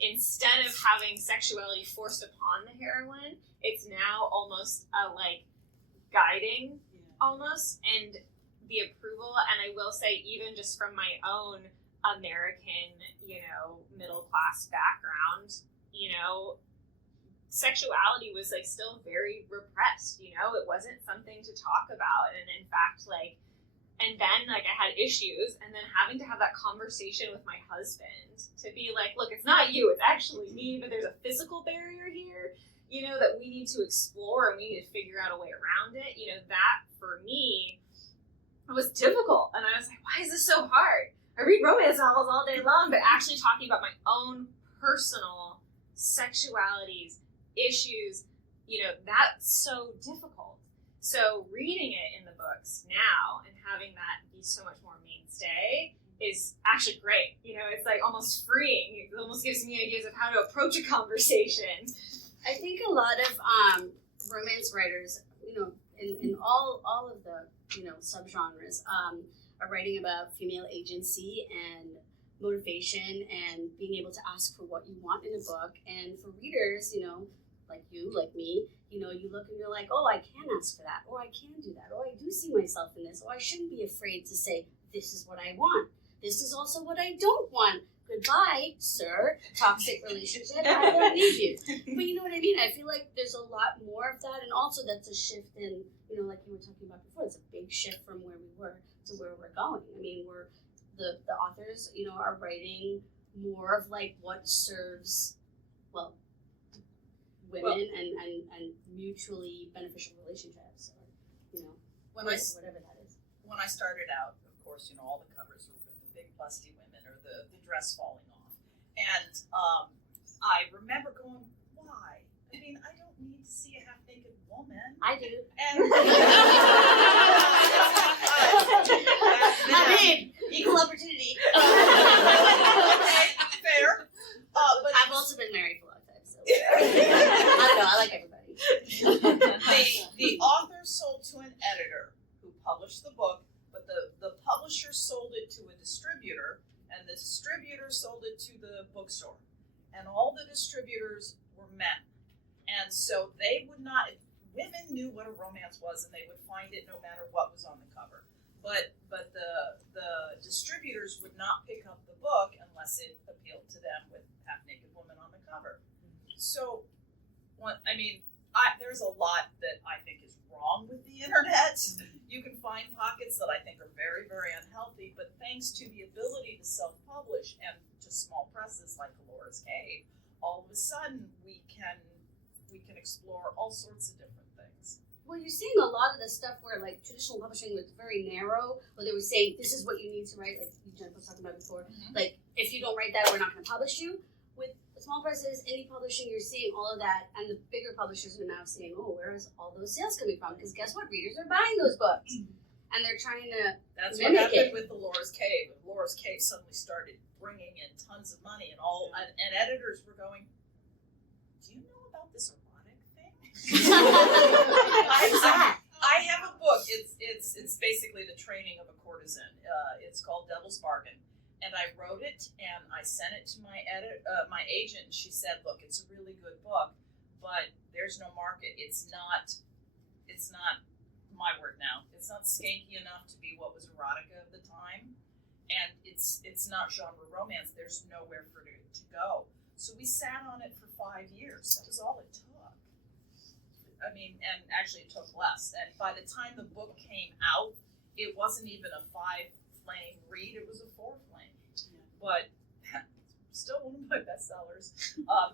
instead of having sexuality forced upon the heroine, it's now almost like guiding almost, and the approval. And I will say, even just from my own American, you know, middle class background, you know, sexuality was like still very repressed. You know, it wasn't something to talk about, and in fact, like. And then, like, I had issues, and then having to have that conversation with my husband to be like, look, it's not you, it's actually me, but there's a physical barrier here, you know, that we need to explore, and we need to figure out a way around it. You know, that, for me, was difficult. And I was like, why is this so hard? I read romance novels all day long, but actually talking about my own personal sexualities, issues, you know, that's so difficult. So reading it in the books now and having that be so much more mainstay is actually great. You know, it's like almost freeing. It almost gives me ideas of how to approach a conversation. I think a lot of romance writers, you know, in all of the, you know, subgenres, are writing about female agency and motivation and being able to ask for what you want in a book. And for readers, you know, like you, like me, you know, you look and you're like, oh, I can ask for that, or I can do that, or I do see myself in this, or I shouldn't be afraid to say, this is what I want. This is also what I don't want. Goodbye, sir. Toxic relationship. I don't need you. But you know what I mean? I feel like there's a lot more of that, and also that's a shift in, you know, like you were talking about before, it's a big shift from where we were to where we're going. I mean, the authors, you know, are writing more of like what serves, well, women and mutually beneficial relationships, or, you know, whatever that is. When I started out, of course, you know, all the covers were with the big busty women or the dress falling off. And I remember going, why? I mean, I don't need to see a half-naked woman. I do. And I mean, equal opportunity. Okay, fair. But I've also been married for a long time, so I don't know, I like everybody. the author sold to an editor who published the book, but the publisher sold it to a distributor, and the distributor sold it to the bookstore. And all the distributors were men. And so they would not, women knew what a romance was, and they would find it no matter what was on the cover. But the distributors would not pick up the book unless it appealed to them with half-naked woman on the cover. So, there's a lot that I think is wrong with the internet. You can find pockets that I think are very, very unhealthy, but thanks to the ability to self-publish and to small presses like Alora's Cave, all of a sudden we can explore all sorts of different things. Well, you're seeing a lot of the stuff where, like, traditional publishing was very narrow, where they were saying, this is what you need to write, like Jennifer was talking about before. Mm-hmm. Like, if you don't write that, we're not going to publish you. With small presses, indie publishing, you're seeing all of that, and the bigger publishers are now saying, oh, where is all those sales coming from? Because guess what? Readers are buying those books. And they're trying to That's what mimic happened it. with Alora's Cave. Alora's Cave suddenly started bringing in tons of money, and editors were going, do you know about this erotic thing? I have a book. It's basically the training of a courtesan. It's called Devil's Bargain, and I wrote it and I sent it to my agent. And she said, "Look, it's a really good book, but there's no market. It's not my word now. It's not skanky enough to be what was erotica of the time, and it's not genre romance. There's nowhere for it to go." So we sat on it for 5 years. That was all it took. I mean, and actually it took less. And by the time the book came out, it wasn't even a 5-flame read, it was a 4-flame. But still one of my bestsellers.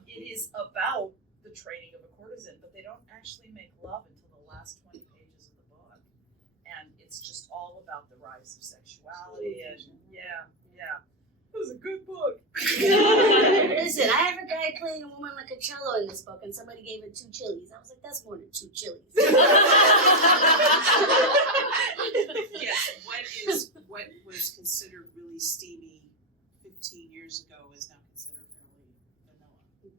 It is about the training of a courtesan, but they don't actually make love until the last 20 pages of the book. And it's just all about the rise of sexuality and yeah. was a good book. Listen, I have a guy playing a woman like a cello in this book, and somebody gave it 2 chilies. I was like, that's more than 2 chilies. Yes, what was considered really steamy 15 years ago is now considered fairly vanilla. And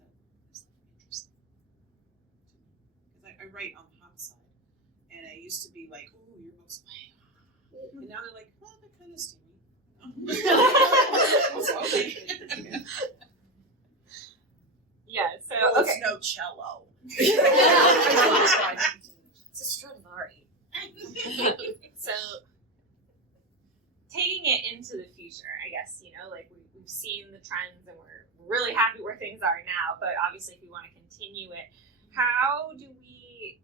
that is interesting to me. Because I write on the hot side, and I used to be like, "Ooh, your book's way hot," and now they're like, "Well, they're kind of steamy." Okay. Yeah, so, Well, okay. it's no cello. It's a Stradivari. So, taking it into the future, I guess, like we've seen the trends and we're really happy where things are now, but obviously if we want to continue it, how do we,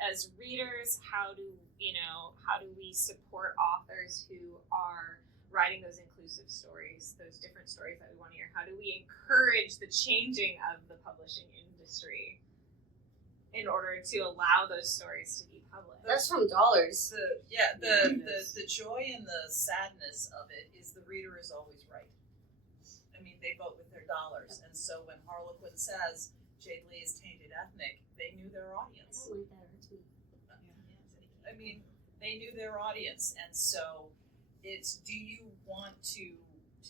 as readers, how do we support authors who are writing those inclusive stories, those different stories that we want to hear? How do we encourage the changing of the publishing industry in order to allow those stories to be published? That's from dollars. The joy and the sadness of it is the reader is always right. I mean, they vote with their dollars, and so when Harlequin says Jade Lee is tainted ethnic, they knew their I audience. don't like that. It hurts me. I mean, they knew their audience, and so it's, do you want to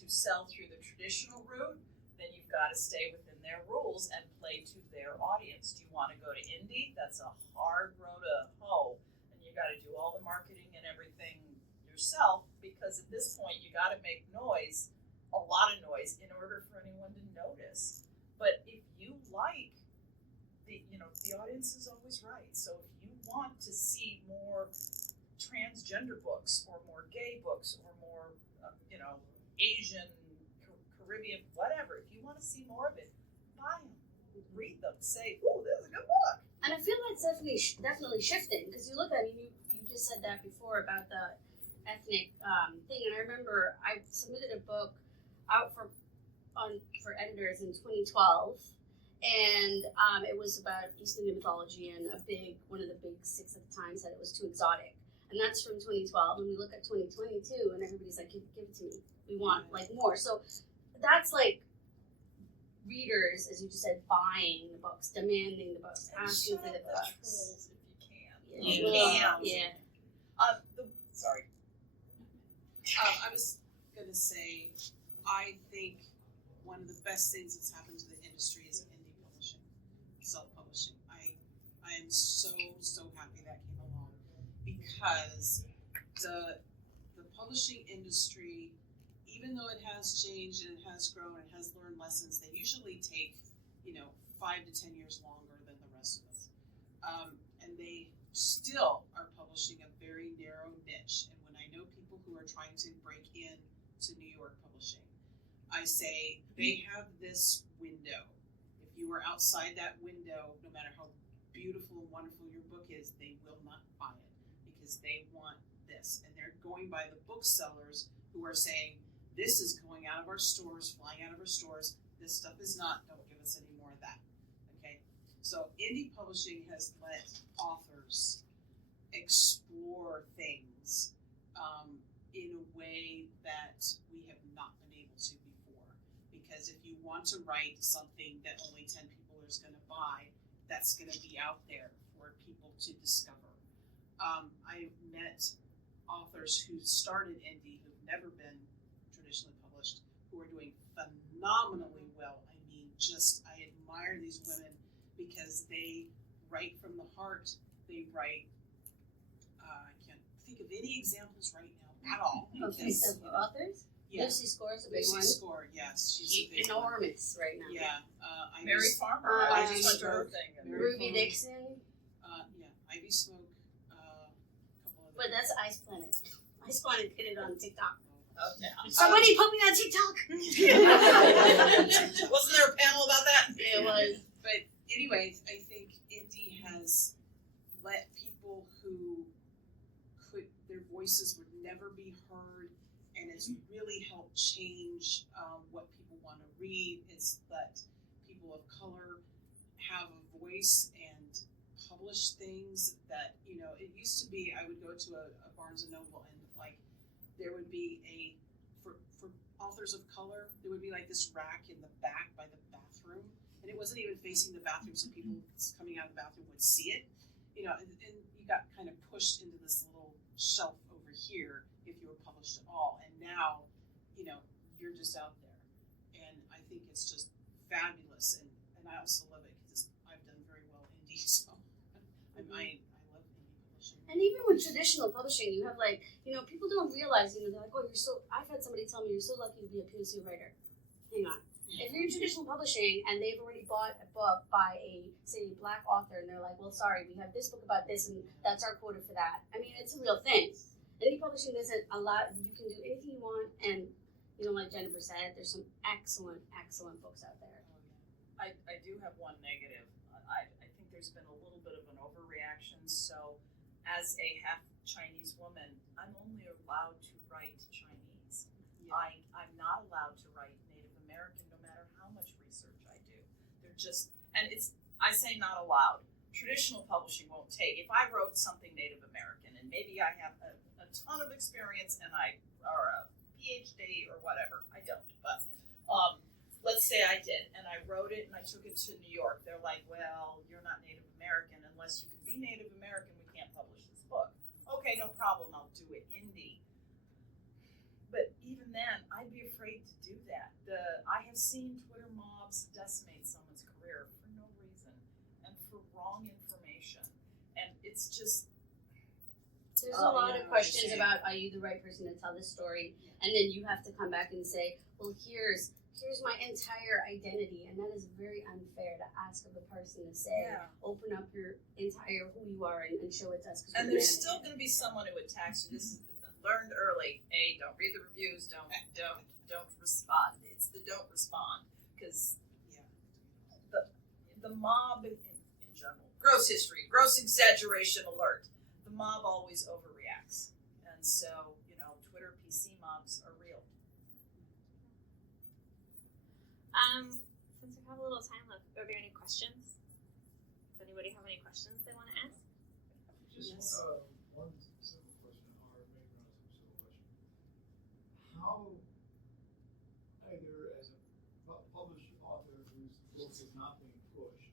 sell through the traditional route? Then you've got to stay within their rules and play to their audience. Do you want to go to indie? That's a hard row to hoe, and you got to do all the marketing and everything yourself, because at this point you got to make noise, a lot of noise, in order for anyone to notice. But if you like the audience is always right. So if you want to see more transgender books or more gay books or more, Asian, Caribbean, whatever, if you want to see more of it, buy them, read them, say, "Ooh, this is a good book." And I feel that's definitely shifting, because you look at it, you just said that before about the ethnic thing, and I remember I submitted a book out for editors in 2012, and it was about East Indian mythology, and one of the big 6 at the time said it was too exotic. And that's from 2012, and we look at 2022, and everybody's like, give it to me. We want, like, more. So that's, like, readers, as you just said, buying the books, demanding the books, asking for the books. Trolls if you can. Yeah. You can. Yeah. Sorry. I was going to say, I think one of the best things that's happened to the industry is indie publishing, self-publishing. I am so happy that came along, because the publishing industry, even though it has changed and it has grown and has learned lessons, they usually take 5 to 10 years longer than the rest of us, and they still are publishing a very narrow niche. And when I know people who are trying to break in to New York publishing, I say they have this window. If you are outside that window, no matter how beautiful and wonderful your book is, they will not buy it, because they want this. And they're going by the booksellers who are saying, this is going out of our stores, flying out of our stores. This stuff is not, don't give us any more of that. Okay? So indie publishing has let authors explore things in a way that we have not been able to before. Because if you want to write something that only 10 people are going to buy, that's going to be out there for people to discover. I've met authors who started indie, who've never been traditionally published, who are doing phenomenally well. I mean, I admire these women, because they write from the heart. They write, I can't think of any examples right now at all. Okay, so for authors? Yeah. Lucy Score's a big Lucy one. Score, yes, she's a big one. Enormous right now. Yeah, Mary Farmer. I I just just went to her spoke. thing. And Mary Ruby Farmer. Dixon. Ivy Smoke, a couple other. But that's Ice Planet. Ice Planet did it on TikTok. Okay. Somebody put me on TikTok! Wasn't there a panel about that? It was. But anyway, I think indie has let people who their voices would never be heard, and it's really helped change what people want to read. It's let people of color have a voice and publish things that, it used to be I would go to a Barnes & Noble, and like there would be authors of color, there would be like this rack in the back by the bathroom, and it wasn't even facing the bathroom, so people coming out of the bathroom would see it. And you got kind of pushed into this little shelf over here if you were published at all. And now, you're just out there. And I think it's just fabulous. And I also love it because I've done very well indie, so I love indie publishing. And even with traditional publishing, you have people don't realize, they're like, oh, I've had somebody tell me you're so lucky to be a POC writer. Hang on. If you're in traditional publishing and they've already bought a book by say, Black author, and they're like, well, sorry, we have this book about this, and that's our quota for that. I mean, it's a real thing. Indie publishing doesn't allow, you can do anything you want, and, like Jennifer said, there's some excellent, excellent books out there. I do have one negative. I think there's been a little bit of an overreaction. So, as a half Chinese woman, I'm only allowed to write Chinese. Yeah. I'm not allowed to write Native American, no matter how much research I do. They're just, and I say not allowed. Traditional publishing won't take. If I wrote something Native American, and maybe I have a ton of experience, or a PhD or whatever, I don't, but let's say I did, and I wrote it and I took it to New York. They're like, well, you're not Native American. Unless you can be Native American, we can't publish this book. Okay, no problem, I'll do it indie. But even then, I'd be afraid to do that. I have seen Twitter mobs decimate someone's career for no reason and for wrong information. And it's just... There's a lot of questions about, are you the right person to tell this story? And then you have to come back and say, well, here's my entire identity. And that is very unfair to ask of the person to say, open up your entire who you are and show it to us. And there's still going to be someone who attacks you. This is learned early. Hey, don't read the reviews. Don't respond. It's the don't respond. Because the mob in general, gross history, gross exaggeration alert. The mob always overreacts. And so, Twitter PC mobs are real. Since we have a little time left, are there any questions? Does anybody have any questions they want to ask? Just one simple question, or maybe not a simple question. How, either as a published author whose book is not being pushed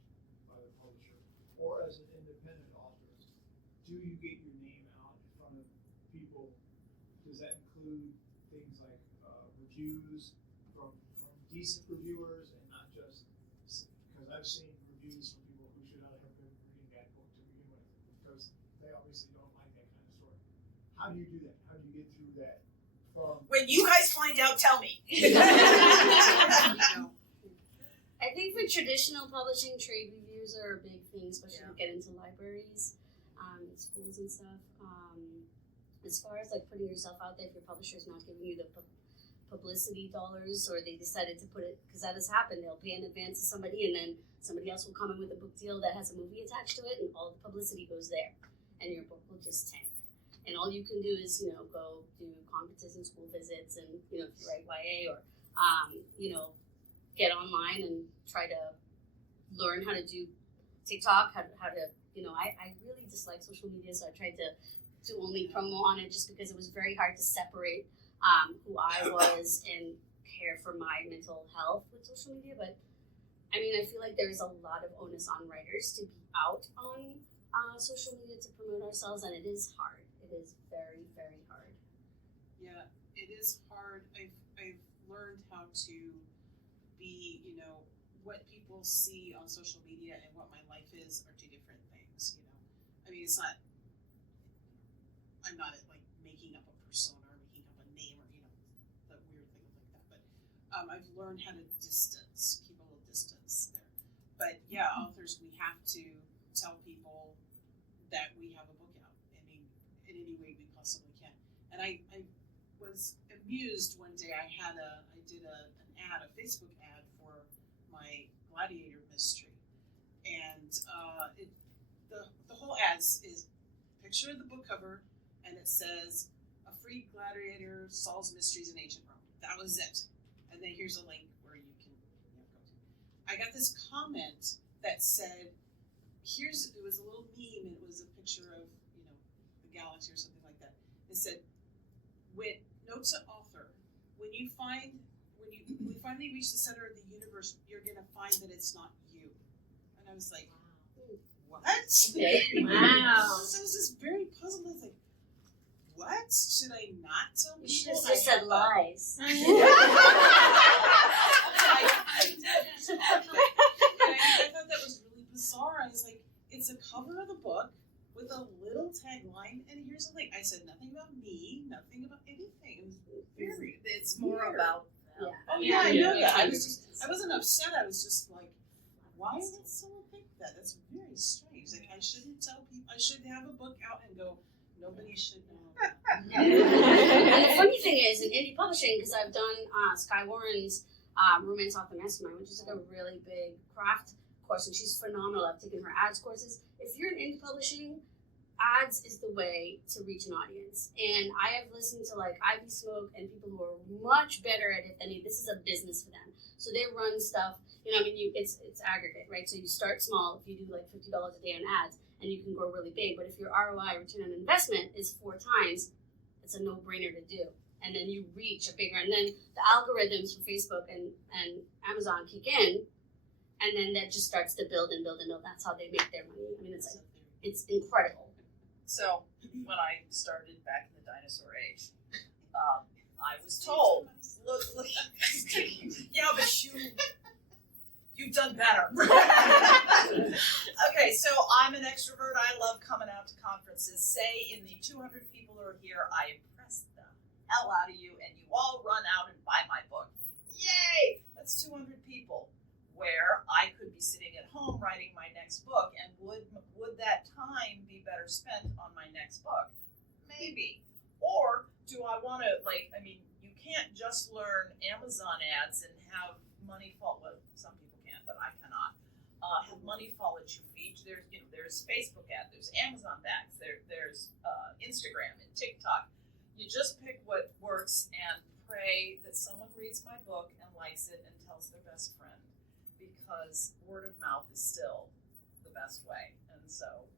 by the publisher, or as an independent author, do you get your name out in front of people? Does that include things like reviews from decent reviewers, and not just, because I've seen reviews from people who should not have been reading that book to begin with, because they obviously don't like that kind of story. How do you do that? How do you get through that? When you guys find out, tell me. I think for traditional publishing, trade reviews are a big thing, especially to get into libraries, schools and stuff. As far as putting yourself out there, if your publisher's not giving you the publicity dollars, or they decided to put it, because that has happened, they'll pay in advance to somebody, and then somebody else will come in with a book deal that has a movie attached to it, and all the publicity goes there, and your book will just tank. And all you can do is, go do conferences and school visits, and, if you write YA, or, get online and try to learn how to do TikTok, how to, I really dislike social media, so I tried to do only promo on it just because it was very hard to separate who I was and care for my mental health with social media. But I feel like there's a lot of onus on writers to be out on social media to promote ourselves, and it is hard. It is very, very hard. Yeah, it is hard. I've learned how to be, what people see on social media and what my life is are two different things, it's not, I'm not making up a persona or making up a name or, the weird thing like that, but I've learned how to keep a little distance there. But yeah, authors, we have to tell people that we have a book out, in any way we possibly can. And I was amused one day, I did an ad, a Facebook ad for my Gladiator mystery. And the whole ad is picture of the book cover, and it says, a free gladiator solves mysteries in ancient Rome. That was it. And then here's a link where you can go to. I got this comment that said, it was a little meme, and it was a picture of, the galaxy or something like that. It said, note to author, when we finally reach the center of the universe, you're gonna find that it's not you. And I was like, what? Wow. So I was just very puzzled. I was like, what? Should I not tell people? You should have just said lies. I thought that was really bizarre. I was like, it's a cover of the book with a little tagline, and here's the thing. I said nothing about me, nothing about anything. It was very It's more weird. about them. Oh yeah, I know that. I wasn't upset. I was just like, why would someone think that? That's very strange. Like, I shouldn't tell people. I should have a book out and go, nobody should know. And the funny thing is, in indie publishing, because I've done Sky Warren's Romance Author Mastermind, which is like a really big craft course, and she's phenomenal. I've taken her ads courses. If you're in indie publishing, ads is the way to reach an audience. And I have listened to like Ivy Smoke and people who are much better at it than me. This is a business for them. So they run stuff, it's aggregate, right? So you start small. If you do like $50 a day on ads, and you can grow really big. But if your ROI, return on investment, is 4 times, it's a no-brainer to do. And then you reach a bigger, and then the algorithms for Facebook and Amazon kick in, and then that just starts to build and build and build. That's how they make their money. I mean, it's incredible. So when I started back in the dinosaur age, I was told, look, yeah, but you've done better. Okay, so I'm an extrovert. I love coming out to conferences. Say in the 200 people who are here, I impress the hell out of you, and you all run out and buy my book. Yay! That's 200 people. Where I could be sitting at home writing my next book, and would that time be better spent on my next book? Maybe. Or do I want to, you can't just learn Amazon ads and have money fall. Well, some people can, but I cannot. Have money fall at your feet. There's Facebook ads, there's Amazon ads, there's Instagram and TikTok. You just pick what works and pray that someone reads my book and likes it and tells their best friend. Because word of mouth is still the best way. And so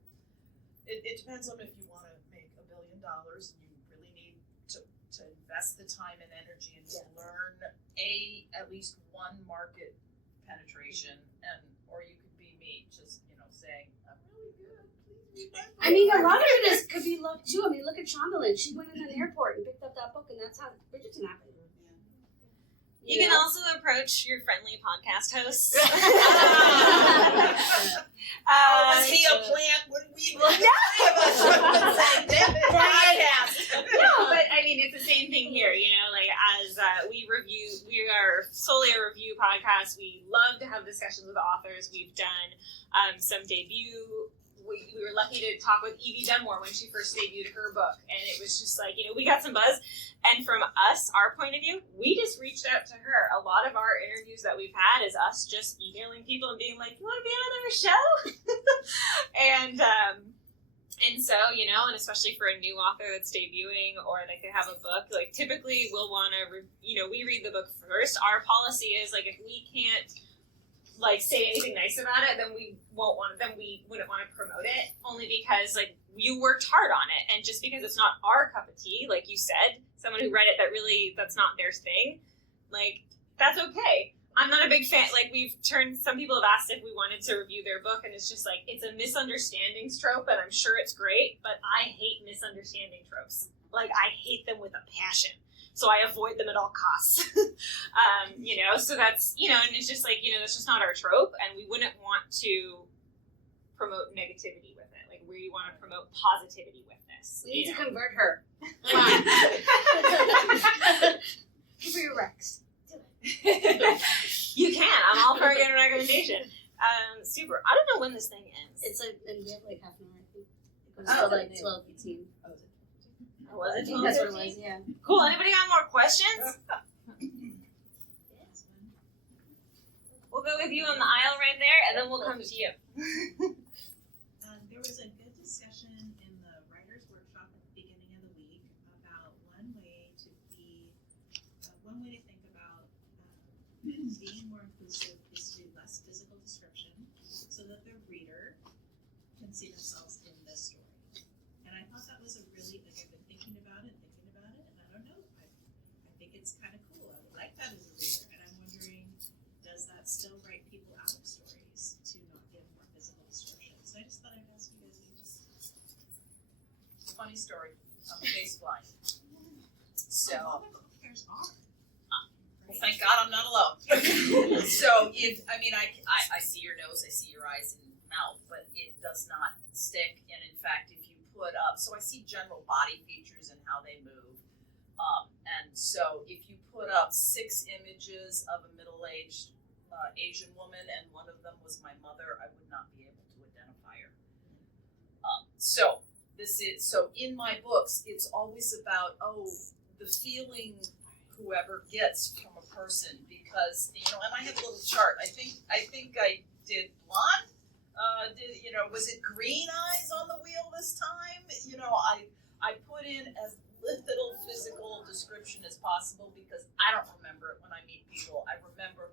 it depends on if you want to make $1 billion and you really need to invest the time and energy and to learn at least one market penetration, or you could be me, just saying, I'm really good, please read my book. I mean, a lot of it could be luck too. I mean, look at Shondaland. She went in an airport and picked up that book, and that's how Bridgerton happened. You can also approach your friendly podcast hosts. Was he a plant? Would we look at saying, damn it, podcast? No, but I mean, it's the same thing here, as we are solely a review podcast. We love to have discussions with authors. We've done some debut. We were lucky to talk with Evie Dunmore when she first debuted her book, and it was just like, we got some buzz. And from us, our point of view, we just reached out to her. A lot of our interviews that we've had is us just emailing people and being like, you want to be on our show? And so, and especially for a new author that's debuting or they could have a book, typically we'll want to, we read the book first. Our policy is if we can't say anything nice about it, then we wouldn't want to promote it, only because you worked hard on it, and just because it's not our cup of tea, like you said, someone who read it that's not their thing, that's okay. I'm not a big fan. Some people have asked if we wanted to review their book, and it's just it's a misunderstanding trope, and I'm sure it's great, but I hate misunderstanding tropes. I hate them with a passion. So I avoid them at all costs. So that's, and it's just that's just not our trope, and we wouldn't want to promote negativity with it. We want to promote positivity with this. We need to convert her. Give her your Rex. You can. I'm all for getting a recommendation. Super. I don't know when this thing ends. And we have half an hour, I think. It goes till 12:18. Was it? I think that's what it was, yeah. Cool. Anybody got more questions? We'll go with you on the aisle right there, and then we'll come to you. There was a good discussion in the writer's workshop at the beginning of the week about one way to think about being more inclusive is to do less physical description, so that the reader can see themselves in the story. And I thought that was I've been thinking about it, and I don't know, I think it's kind of cool. funny story. I'm face blind. So, well, thank God I'm not alone. So I see your nose, I see your eyes and mouth, but it does not stick. And in fact, if you put up, so I see general body features and how they move. And so if you put up 6 images of a middle-aged Asian woman and one of them was my mother, I would not be able to identify her. So in my books, it's always about, the feeling whoever gets from a person, because, and I have a little chart. I think I did blonde. Was it green eyes on the wheel this time? I put in as little physical description as possible because I don't remember it when I meet people. I remember,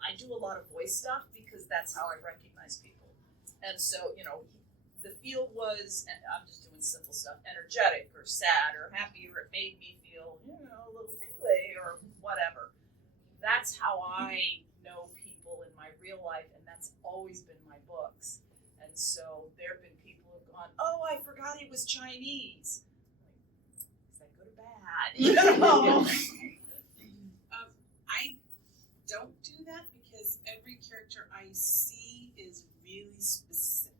I do a lot of voice stuff because that's how I recognize people. And so, the feel was, and I'm just doing simple stuff, energetic or sad or happy, or it made me feel, a little tingly or whatever. That's how I know people in my real life, and that's always been my books. And so there have been people who have gone, I forgot he was Chinese. Is that good or bad? I don't do that because every character I see is really specific.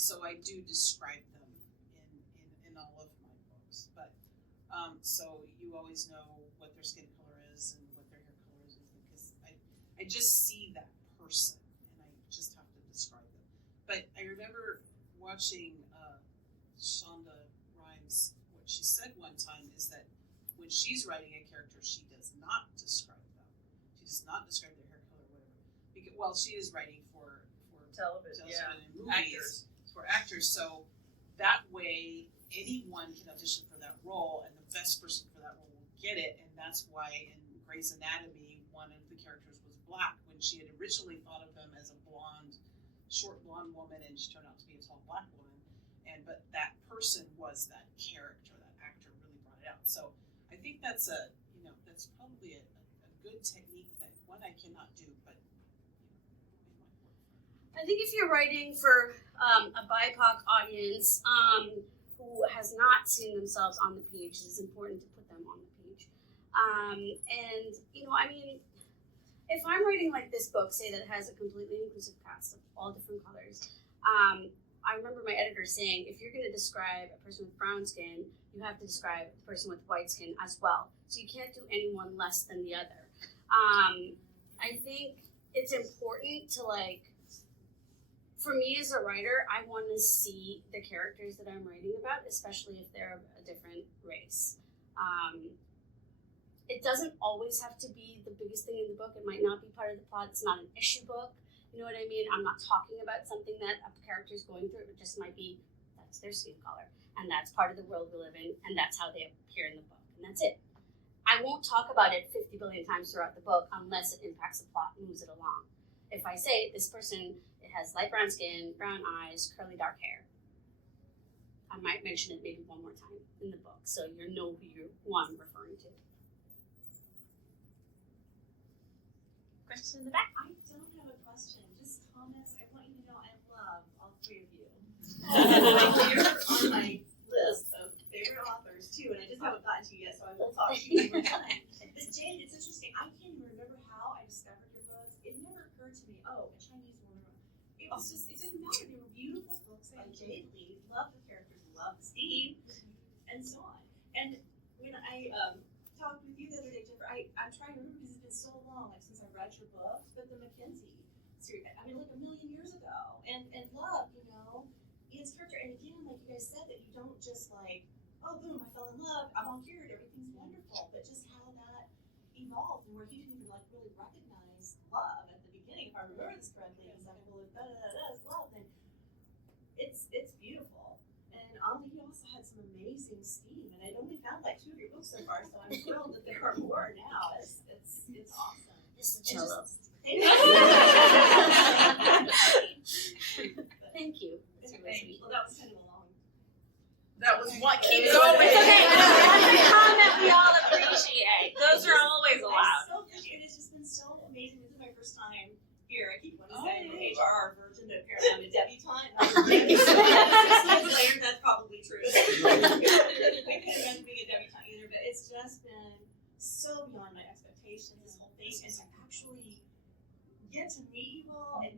So I do describe them in all of my books. But so you always know what their skin color is and what their hair color is because I just see that person and I just have to describe them. But I remember watching Shonda Rhimes. What she said one time is that when she's writing a character, she does not describe them. She does not describe their hair color, whatever. Because she is writing for television and movies. For actors, so that way anyone can audition for that role, and the best person for that role will get it. And that's why in Grey's Anatomy, one of the characters was black when she had originally thought of him as a short blonde woman, and she turned out to be a tall black woman. But that person was that character, that actor really brought it out. So I think that's that's probably a good technique that one I cannot do, but I think if you're writing for a BIPOC audience who has not seen themselves on the page, it is important to put them on the page. If I'm writing like this book, say that has a completely inclusive cast of all different colors, I remember my editor saying, if you're going to describe a person with brown skin, you have to describe the person with white skin as well. So you can't do anyone less than the other. I think it's important to for me as a writer, I want to see the characters that I'm writing about, especially if they're of a different race. It doesn't always have to be the biggest thing in the book. It might not be part of the plot. It's not an issue book. You know what I mean? I'm not talking about something that a character is going through. It just might be that's their skin color, and that's part of the world we live in, and that's how they appear in the book, and that's it. I won't talk about it 50 billion times throughout the book unless it impacts the plot and moves it along. If I say this person, it has light brown skin, brown eyes, curly dark hair, I might mention it maybe one more time in the book, so you know who I'm referring to. Question in the back. I don't have a question, just comments. I want you to know I love all 3 of you. You're on my list of favorite authors too, and I just haven't gotten to you yet, so I will talk to you when we're done. But Jade, it's interesting. I can't even remember how I discovered your books. It never occurred to me, a Chinese woman. It was just, it didn't matter. They were beautiful books by Jade Lee. Love the characters, love the Steve, and so on. And when I talked with you the other day, Jennifer, I'm trying to remember because it's been so long, since I read your book, but the Mackenzie series, a million years ago, and love, Ian's character, and again, like you guys said, that you don't just boom, I fell in love, I'm all cured, everything's wonderful, but just how that evolved, and where he didn't even really recognize love at the beginning, if I remember this correctly. He's like, well, if da-da-da-da is love, then it's beautiful. And you also had some amazing steam, and I'd only found 2 of your books so far, so I'm thrilled that there are more now. It's awesome. It's the cello. Thank you. Thank you. Well, that was kind of a long. That was what. Keep It's going. okay. That's a comment we all appreciate. Those are always I allowed. so appreciate it. It's just been so amazing. This is my first time here. I keep wanting to say I'm an HR virgin, but apparently I'm a debutante. 6 months later, that's probably true. so beyond my expectations, this whole thing, and to actually get to meet you all, and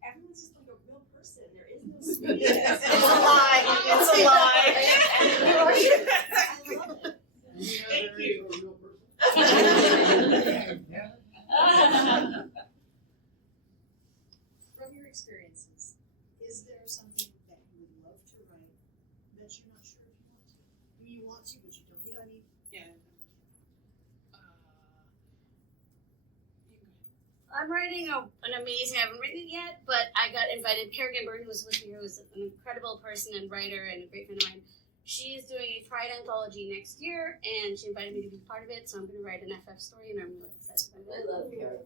everyone's just like a real person. There is no sneakiness. It's a lie. It's a lie. Thank you. From your experiences, is there something that you would love to write that you're not sure if you want to? I mean, you want to, but you don't. You know what I mean? Yeah. You can go ahead. I'm writing an amazing, I haven't written it yet, but I got invited. Kara Gimburn, who was with me, who is an incredible person and writer and a great friend of mine. She is doing a Pride anthology next year, and she invited me to be part of it, so I'm going to write an FF story, and I'm really excited about it. I love Kara.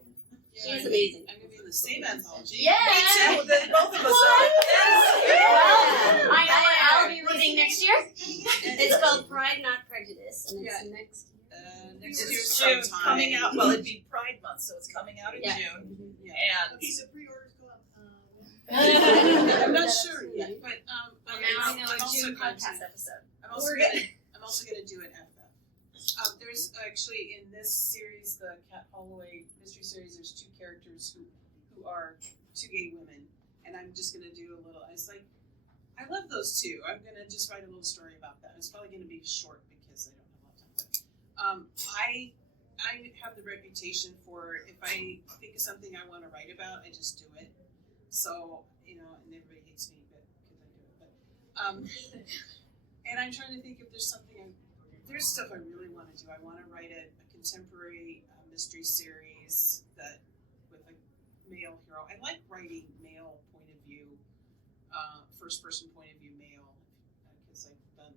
She's amazing. I'm gonna be in the same anthology. Yeah! Me too. Then both of us are. Well, I'll be reading next year. It's called Pride, Not Prejudice, and it's next year. Next year It's June, sometime. coming out. Well, it'd be Pride Month, so it's coming out in Yeah. June. Yeah. And Okay, so pre-orders go up. I'm not sure yet, but Now I know a June podcast episode. I'm also gonna do an FF. There's actually in this series, the Cat Holloway mystery series, there's two characters who are two gay women, and I'm just gonna do a little. I love those two. I'm gonna just write a little story about that. It's probably gonna be short because I don't have a lot of time. But I have the reputation for if I think of something I want to write about, I just do it. So and everybody hates me, but because I do it. But and I'm trying to think if there's something. There's stuff I really want to do. I want to write a contemporary mystery series with a male hero. I like writing male point of view, first person point of view male, because I'm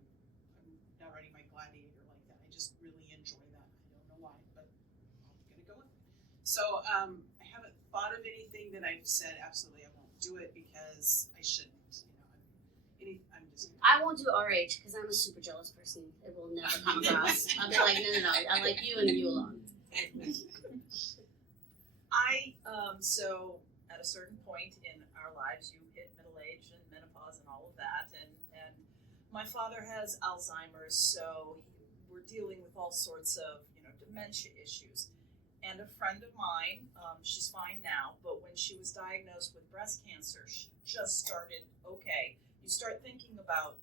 now writing my Gladiator like that. I just really enjoy that. I don't know why, but I'm gonna go with it. So I haven't thought of anything that I've said absolutely I won't do it because I shouldn't. I'm just. I won't do RH because I'm a super jealous person. It will never come across. I'll be like, no. I like you and you alone. So at a certain point in our lives, you hit middle age and menopause and all of that, and my father has Alzheimer's, so we're dealing with all sorts of dementia issues. And a friend of mine, she's fine now, but when she was diagnosed with breast cancer, she just started, you start thinking about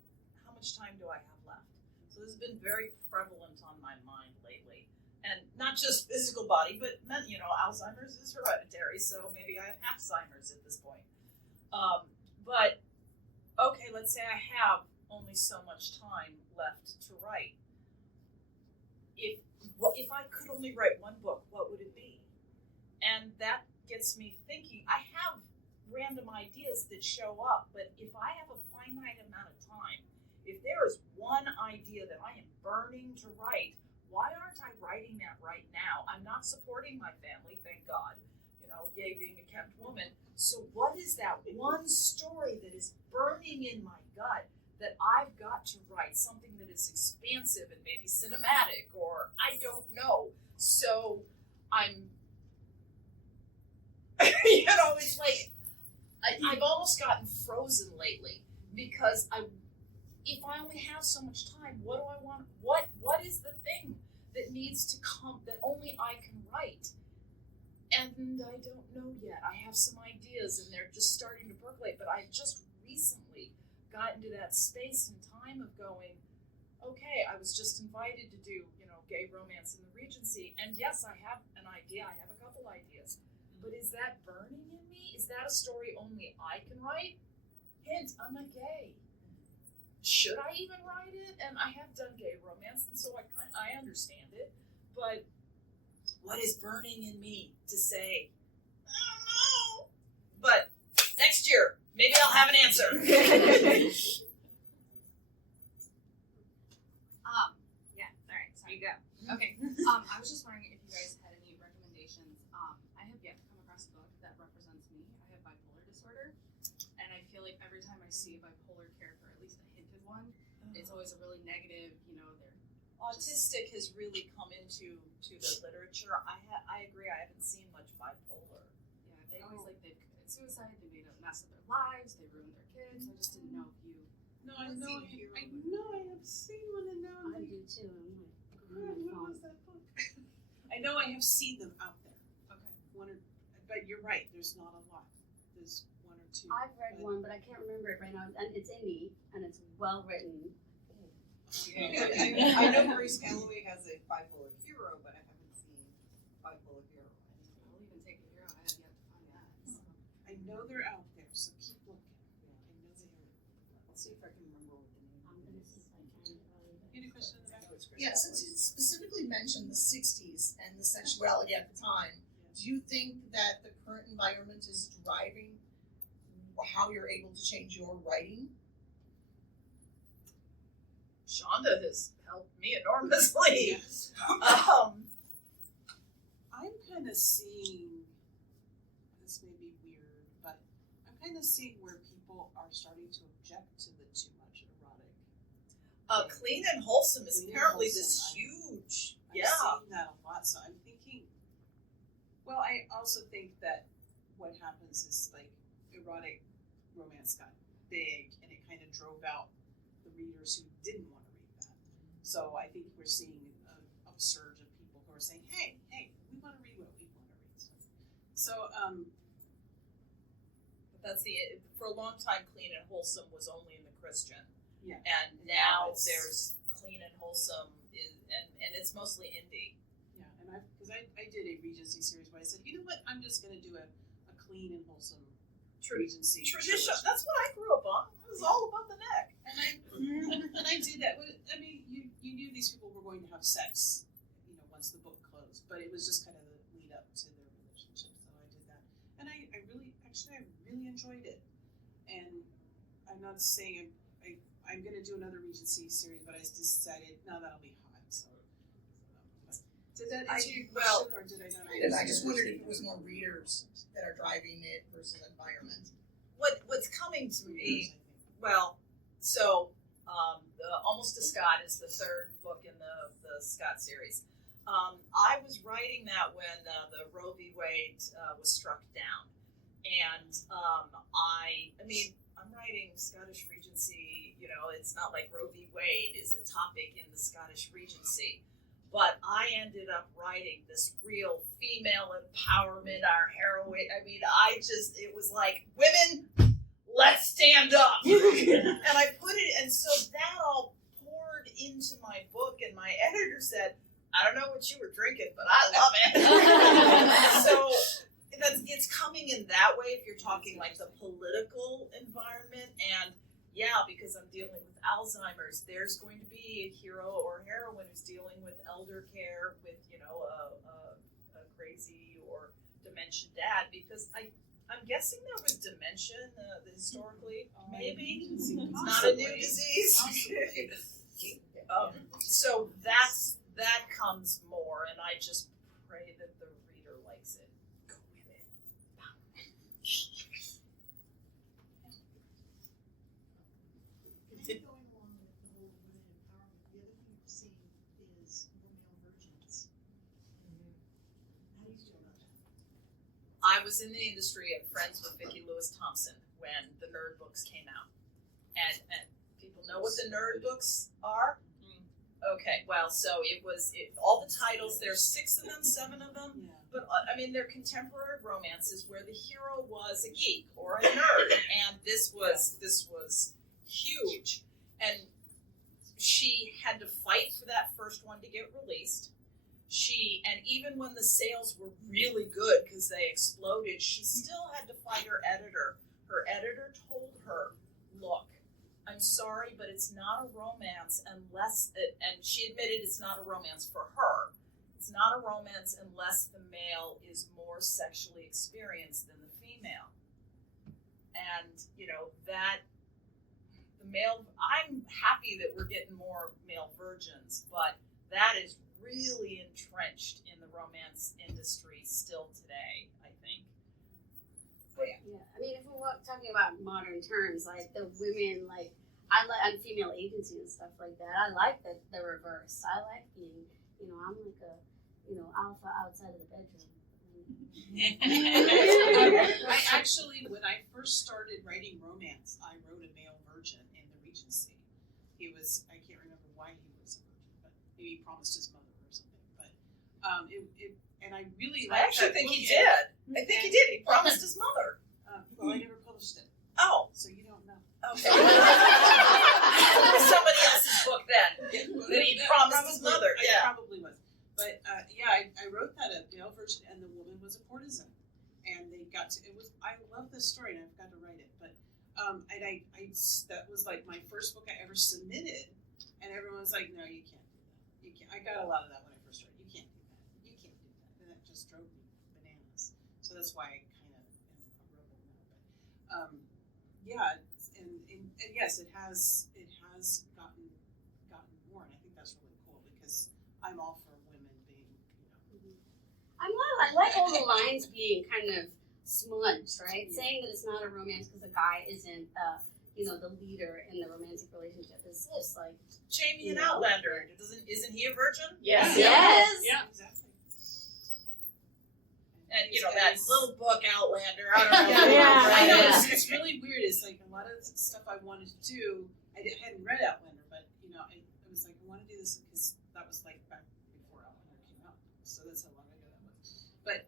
how much time do I have left. So this has been very prevalent on my mind lately. And not just physical body, but Alzheimer's is hereditary, so maybe I have Alzheimer's at this point. But let's say I have only so much time left to write. If I could only write one book, what would it be? And that gets me thinking. I have random ideas that show up, but if I have a finite amount of time, if there is one idea that I am burning to write, why aren't I writing that right now? I'm not supporting my family, thank God. Yay, being a kept woman. So what is that one story that is burning in my gut that I've got to write? Something that is expansive and maybe cinematic, or I don't know. So I'm, it's like, I've almost gotten frozen lately because if I only have so much time, what do I want? What is the thing that needs to come that only I can write? And I don't know yet. I have some ideas and they're just starting to percolate, but I just recently got into that space and time of going, I was just invited to do, gay romance in the Regency, and yes, I have an idea. I have a couple ideas. But is that burning in me? Is that a story only I can write? Hint, I'm not gay. Should I even write it? And I have done gay romance, and so I understand it. But what is burning in me to say, I don't know. But next year, maybe I'll have an answer. You go. Okay. I was just wondering if you guys had any recommendations. I have yet to come across a book that represents me. I have bipolar disorder, and I feel like every time I see a bipolar character, at least a hinted one, it's always a really negative. They're Autistic has really come into the literature. I agree. I haven't seen much bipolar. Yeah, they always they've committed suicide. They made a mess of their lives. They ruined their kids. I just didn't know if you. No, I know. I have seen one, and now I do too. what was that book? I know I have seen them out there. Okay. But you're right. There's not a lot. There's one or two. I've read one, but I can't remember it right now. And it's indie, and it's well written. I know Grace Calloway has a bipolar hero, but I haven't seen bipolar hero. I'll even take a hero. I have yet to find that. So. I know they're out there, so keep looking. I know they are. I'll see if I can remember what the name I'm gonna see if I can. Any question in the back? Yeah, since you specifically mentioned the 60s and the sexuality at the time, do you think that the current environment is driving how you're able to change your writing? Shonda has helped me enormously. I'm kind of seeing, this may be weird, but I'm kind of seeing where people are starting to object to the too much erotic. Clean and wholesome is Clean and apparently wholesome, this huge. I'm Yeah. seeing that a lot, so I'm thinking, well, I also think that what happens is like erotic romance got big and it kind of drove out the readers who didn't want to read that. So I think we're seeing an upsurge of people who are saying, hey, we want to read what we want to read. So, But that's for a long time, clean and wholesome was only in the Christian. yeah. And now there's clean and wholesome, and it's mostly indie. Yeah, and because I did a Regency series where I said, you know what, I'm just going to do a clean and wholesome Regency Tradition. trilogy. That's what I grew up on. It was all about the neck. And I did that. I mean, you knew these people were going to have sex, once the book closed, but it was just kind of the lead up to their relationship. So I did that, and I really enjoyed it. And I'm not saying I'm going to do another Regency series, but I decided no, that'll be hot. So did that answer your question, or did I not? I just wondered if it was more readers that are driving it versus environment. What's coming to me? Well, so Almost a Scott is the third book in the Scott series. I was writing that when the Roe v. Wade was struck down, and I mean, I'm writing Scottish Regency. It's not like Roe v. Wade is a topic in the Scottish Regency. But I ended up writing this real female empowerment, our heroine. I mean, it was like, women, let's stand up. And I put it, and so that all poured into my book, and my editor said, I don't know what you were drinking, but I love it. So it's coming in that way if you're talking like the political environment. And yeah, because I'm dealing with Alzheimer's, there's going to be a hero or heroine who's dealing with elder care with, a crazy or dementia dad, because I'm guessing there was dementia historically, maybe. It's not a new disease. So that comes more, and I just pray that the reader likes it. Go with it. Going along with the whole women empowerment, the other thing we're seeing is more male virgins. How do you feel about that? I was in the industry and friends with Vicki Lewis Thompson when the nerd books came out. And people know what the nerd books are? Okay, well, so all the titles, there's 6 of them, 7 of them, Yeah. but I mean, they're contemporary romances where the hero was a geek or a nerd, and this was huge. And she had to fight for that first one to get released. And even when the sales were really good because they exploded, she still had to fight her editor. Her editor told her, look, I'm sorry, but it's not a romance and she admitted it's not a romance for her. It's not a romance unless the male is more sexually experienced than the female. And, that the male, I'm happy that we're getting more male virgins, but that is really entrenched in the romance industry still today, I think. Yeah, I mean, if we're talking about modern terms, like the women, like and female agency and stuff like that. I like the reverse. I like being, I'm like a, alpha outside of the bedroom. I actually, when I first started writing romance, I wrote a male virgin in the Regency. He was, I can't remember why he was a virgin, but maybe he promised his mother or something. But And I really I actually think he did. I think he did. He promised his mother. Well, I never published it, Oh, so you don't know. okay. It was somebody else's book then that he promised his mother. It Yeah. probably was. But I wrote that a male version, and the woman was a courtesan, and they got to. It was. I love this story, and I forgot to write it, but and I that was like my first book I ever submitted, and everyone was like, "No, you can't do that. You can't." I got a lot of that when I first started. You can't do that. You can't do that, and that just drove me bananas. So that's why I kind of am a rebel now. But yeah, and yes, it has gotten more, and I think that's really cool because I'm all for women being, I like all the lines being kind of smudged, right? Saying that it's not a romance because the guy isn't, the leader in the romantic relationship is just like. Jamie and Outlander. Isn't he a virgin? Yes. Yeah, exactly. And that little book Outlander. I don't know. Yeah. I know Yeah. it's really weird. It's like a lot of the stuff I wanted to do. I hadn't read Outlander, but I was like, I want to do this because that was like back before Outlander came out. So that's how long ago that was. But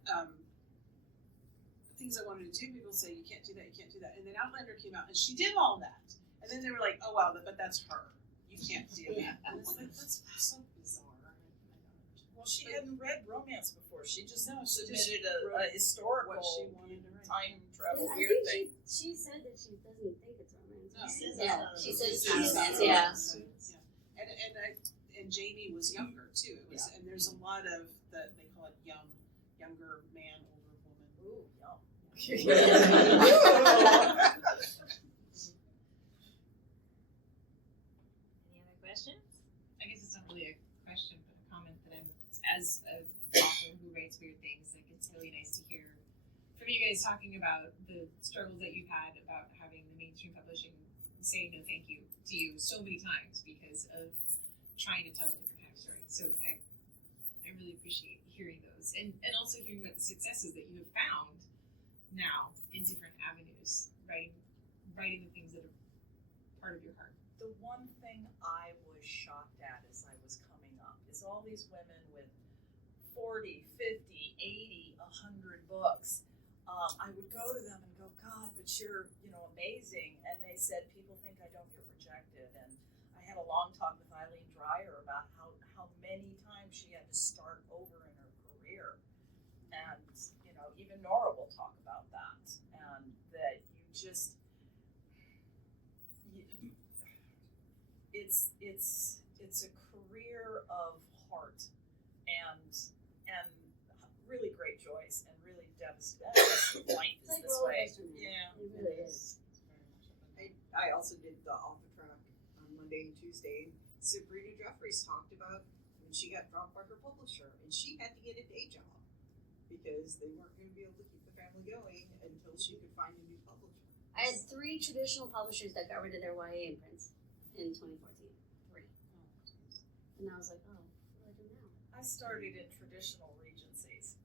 things I wanted to do, people say you can't do that, you can't do that. And then Outlander came out, and she did all that. And then they were like, oh wow, but that's her. You can't do that. And it's like that's so bizarre. Well, she hadn't read romance before. She just submitted wrote a historical what she wanted to write. time travel I weird think thing. she said that she doesn't think it's romance. No. She She said says it's not it's romance. not Yeah. And Jamie was younger too. It was, and there's a lot of they call it younger man, older woman. Ooh, yum. Any other questions? I guess it's not really a question, but a comment that as an author who writes weird things, like it's really nice to hear from you guys talking about the struggles that you've had about having the mainstream publishing say no thank you to you so many times because of trying to tell a different kind of story. So I really appreciate hearing those and also hearing about the successes that you have found now in different avenues, writing the things that are part of your heart. The one thing I was shocked at as I was coming up is all these women with 40, 50, 80, 100 books. I would go to them and go, God, but you're, amazing. And they said, people think I don't get rejected. And I had a long talk with Eileen Dreyer about how many times she had to start over in her career. And, even Nora will talk about that. And that you just, it's a career of heart and really great joys and really devastating. Life is this way. Yeah, It really is. I also did the author track on Monday and Tuesday. Sabrina Jeffries talked about when she got dropped by her publisher and she had to get a day job because they weren't going to be able to keep the family going until she could find a new publisher. I had 3 traditional publishers that got rid of their YA imprints in 2014. 3. And I was like, oh, what do I do now? I started in traditional Regencies.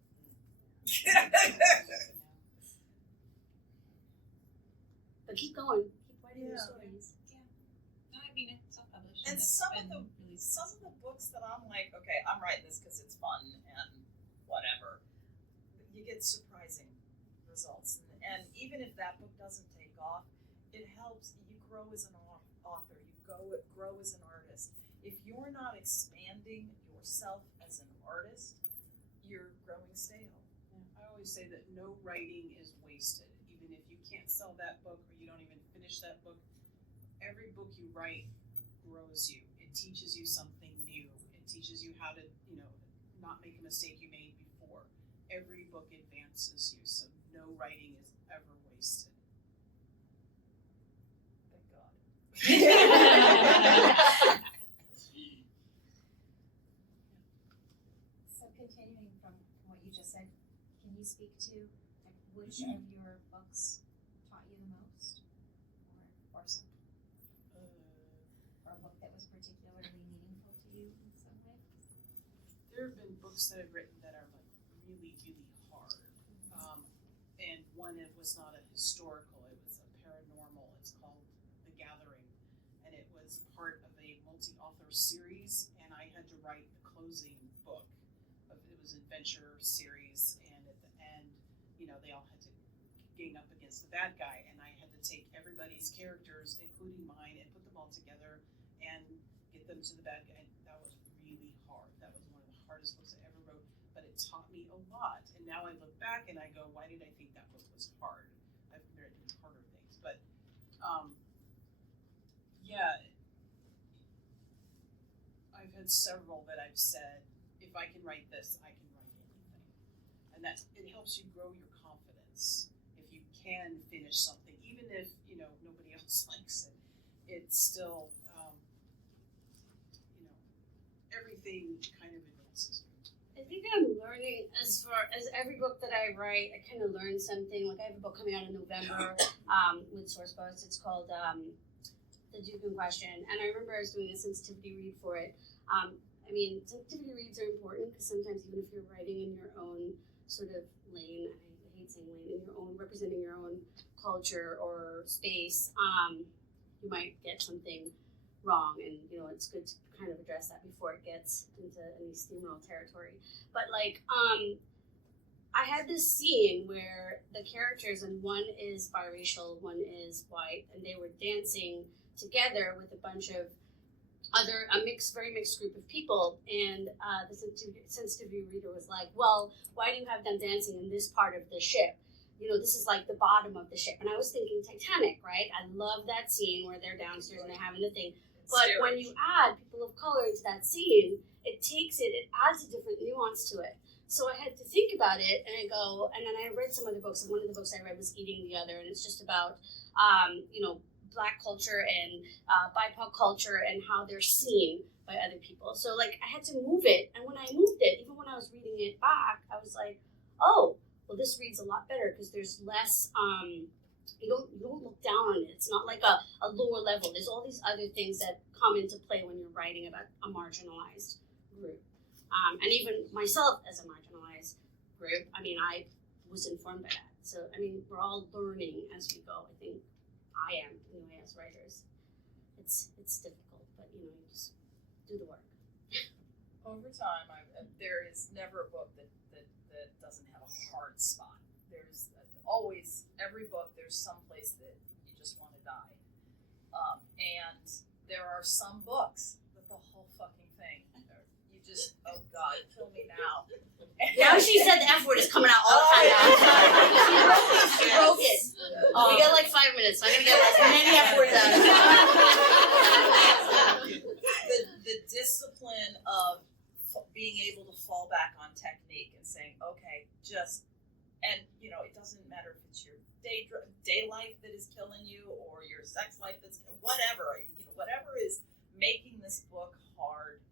But keep going. Keep writing your Yeah. stories. No, I mean it's self-published. And that's some been of really the books that I'm like, okay, I'm writing this because it's fun and whatever. You get surprising results, and even if that book doesn't take off, it helps. You grow as an author. You grow as an artist. If you're not expanding yourself as an artist, you're growing stale. I always say that no writing is wasted. Even if you can't sell that book or you don't even finish that book, every book you write grows you. It teaches you something new. It teaches you how to, not make a mistake you made before. Every book advances you, so no writing is ever wasted. Thank God. So continuing from what you just said, can you speak to which of your books taught you the most, or some, or a book that was particularly meaningful to you in some way? There have been books that I've written that are like really, really hard. And one it was not a historical, it was a paranormal. It's called The Gathering. And it was part of a multi-author series, and I had to write the closing book. It was adventure series, and at the end, you know, they all had to gang up against the bad guy, and I had to take everybody's characters, including mine, and put them all together and get them to the bad guy. That was really hard. That was one of the hardest books I ever wrote, but it taught me a lot. And now I look back and I go, why did I think that book was hard? I've written harder things, but yeah, I've had several that I've said, if I can write this, I can write anything. And that it helps you grow your confidence. If you can finish something, even if, you know, nobody else likes it, it's still, you know, everything kind of advances you. I think I'm learning as far as every book that I write, I kind of learn something. Like I have a book coming out in November with Source Books. It's called The Duke in Question. And I remember I was doing a sensitivity read for it. I mean, sensitivity reads are important because sometimes even if you're writing in your own sort of lane, I hate saying lane, in your own, representing your own culture or space, you might get something wrong, and you know it's good to kind of address that before it gets into any steamroll territory. But like, I had this scene where the characters, and one is biracial, one is white, and they were dancing together with a bunch of very mixed group of people, and the sensitivity reader was like, well, why do you have them dancing in this part of the ship? You know, this is like the bottom of the ship. And I was thinking Titanic, right? I love that scene where they're downstairs and they're having the thing. But when you add people of color into that scene, it adds a different nuance to it. So I had to think about it, and then I read some other books, and one of the books I read was Eating the Other, and it's just about, you know, Black culture and BIPOC culture and how they're seen by other people. So like I had to move it, and when I moved it, even when I was reading it back, I was like, oh, well, this reads a lot better because there's less. You don't look down on it. It's not like a lower level. There's all these other things that come into play when you're writing about a marginalized group, and even myself as a marginalized group. I mean, I was informed by that. So I mean, we're all learning as we go. I think. I am, anyway, as writers. It's difficult, but you know, you just do the work. Over time, there is never a book that doesn't have a hard spot. There's always, every book, there's some place that you just want to die. And there are some books that the whole fucking thing, you just, oh God, kill me now. Now she said the F word is coming out all the time now. She broke it. We got like 5 minutes, so I'm going to get as many F words out. The discipline of being able to fall back on technique and saying, okay, and you know, it doesn't matter if it's your day life that is killing you or your sex life that's, whatever, you know, whatever is making this book hard,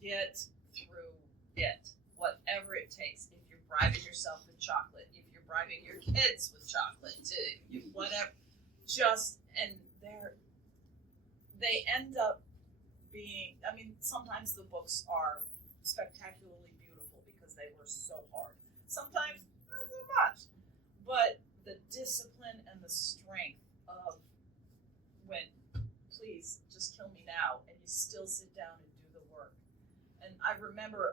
get through it. Whatever it takes. If you're bribing yourself with chocolate, if you're bribing your kids with chocolate, whatever, and they end up being, I mean, sometimes the books are spectacularly beautiful because they were so hard. Sometimes not so much. But the discipline and the strength of when, please, just kill me now, and you still sit down and do the work. And I remember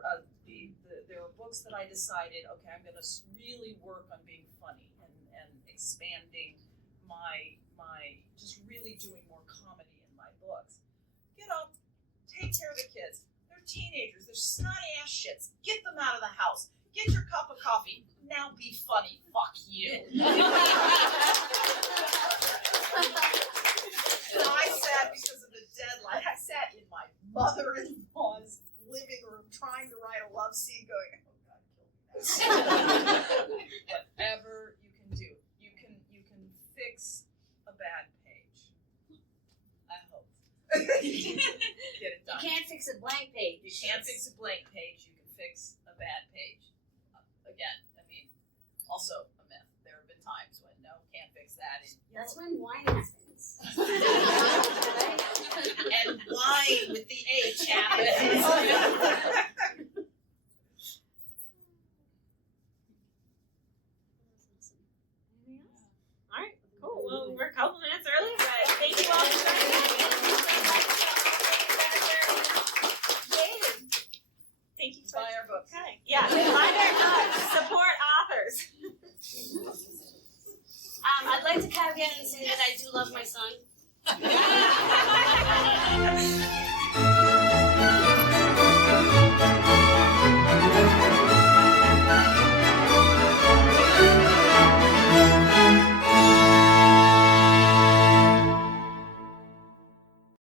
there were books that I decided, okay, I'm going to really work on being funny and expanding my just really doing more comedy in my books. Get up, take care of the kids. They're teenagers. They're snotty ass shits. Get them out of the house. Get your cup of coffee. Now be funny. Fuck you. And I sat, because of the deadline, I sat in my mother-in-law's living room trying to write a love scene going, oh God, kill me. Whatever you can do. You can fix a bad page. I hope. Get it done. You can't fix a blank page. You can't fix a blank page. You can fix a bad page. Again, I mean, also a myth. There have been times when no, can't fix that. That's when wine happens. And wine with the H happens. All right, cool. Well, we're a couple minutes early, but thank you all for joining us. Thank you. Buy our books. Okay. Yeah. like to caveat and say that I do love my son.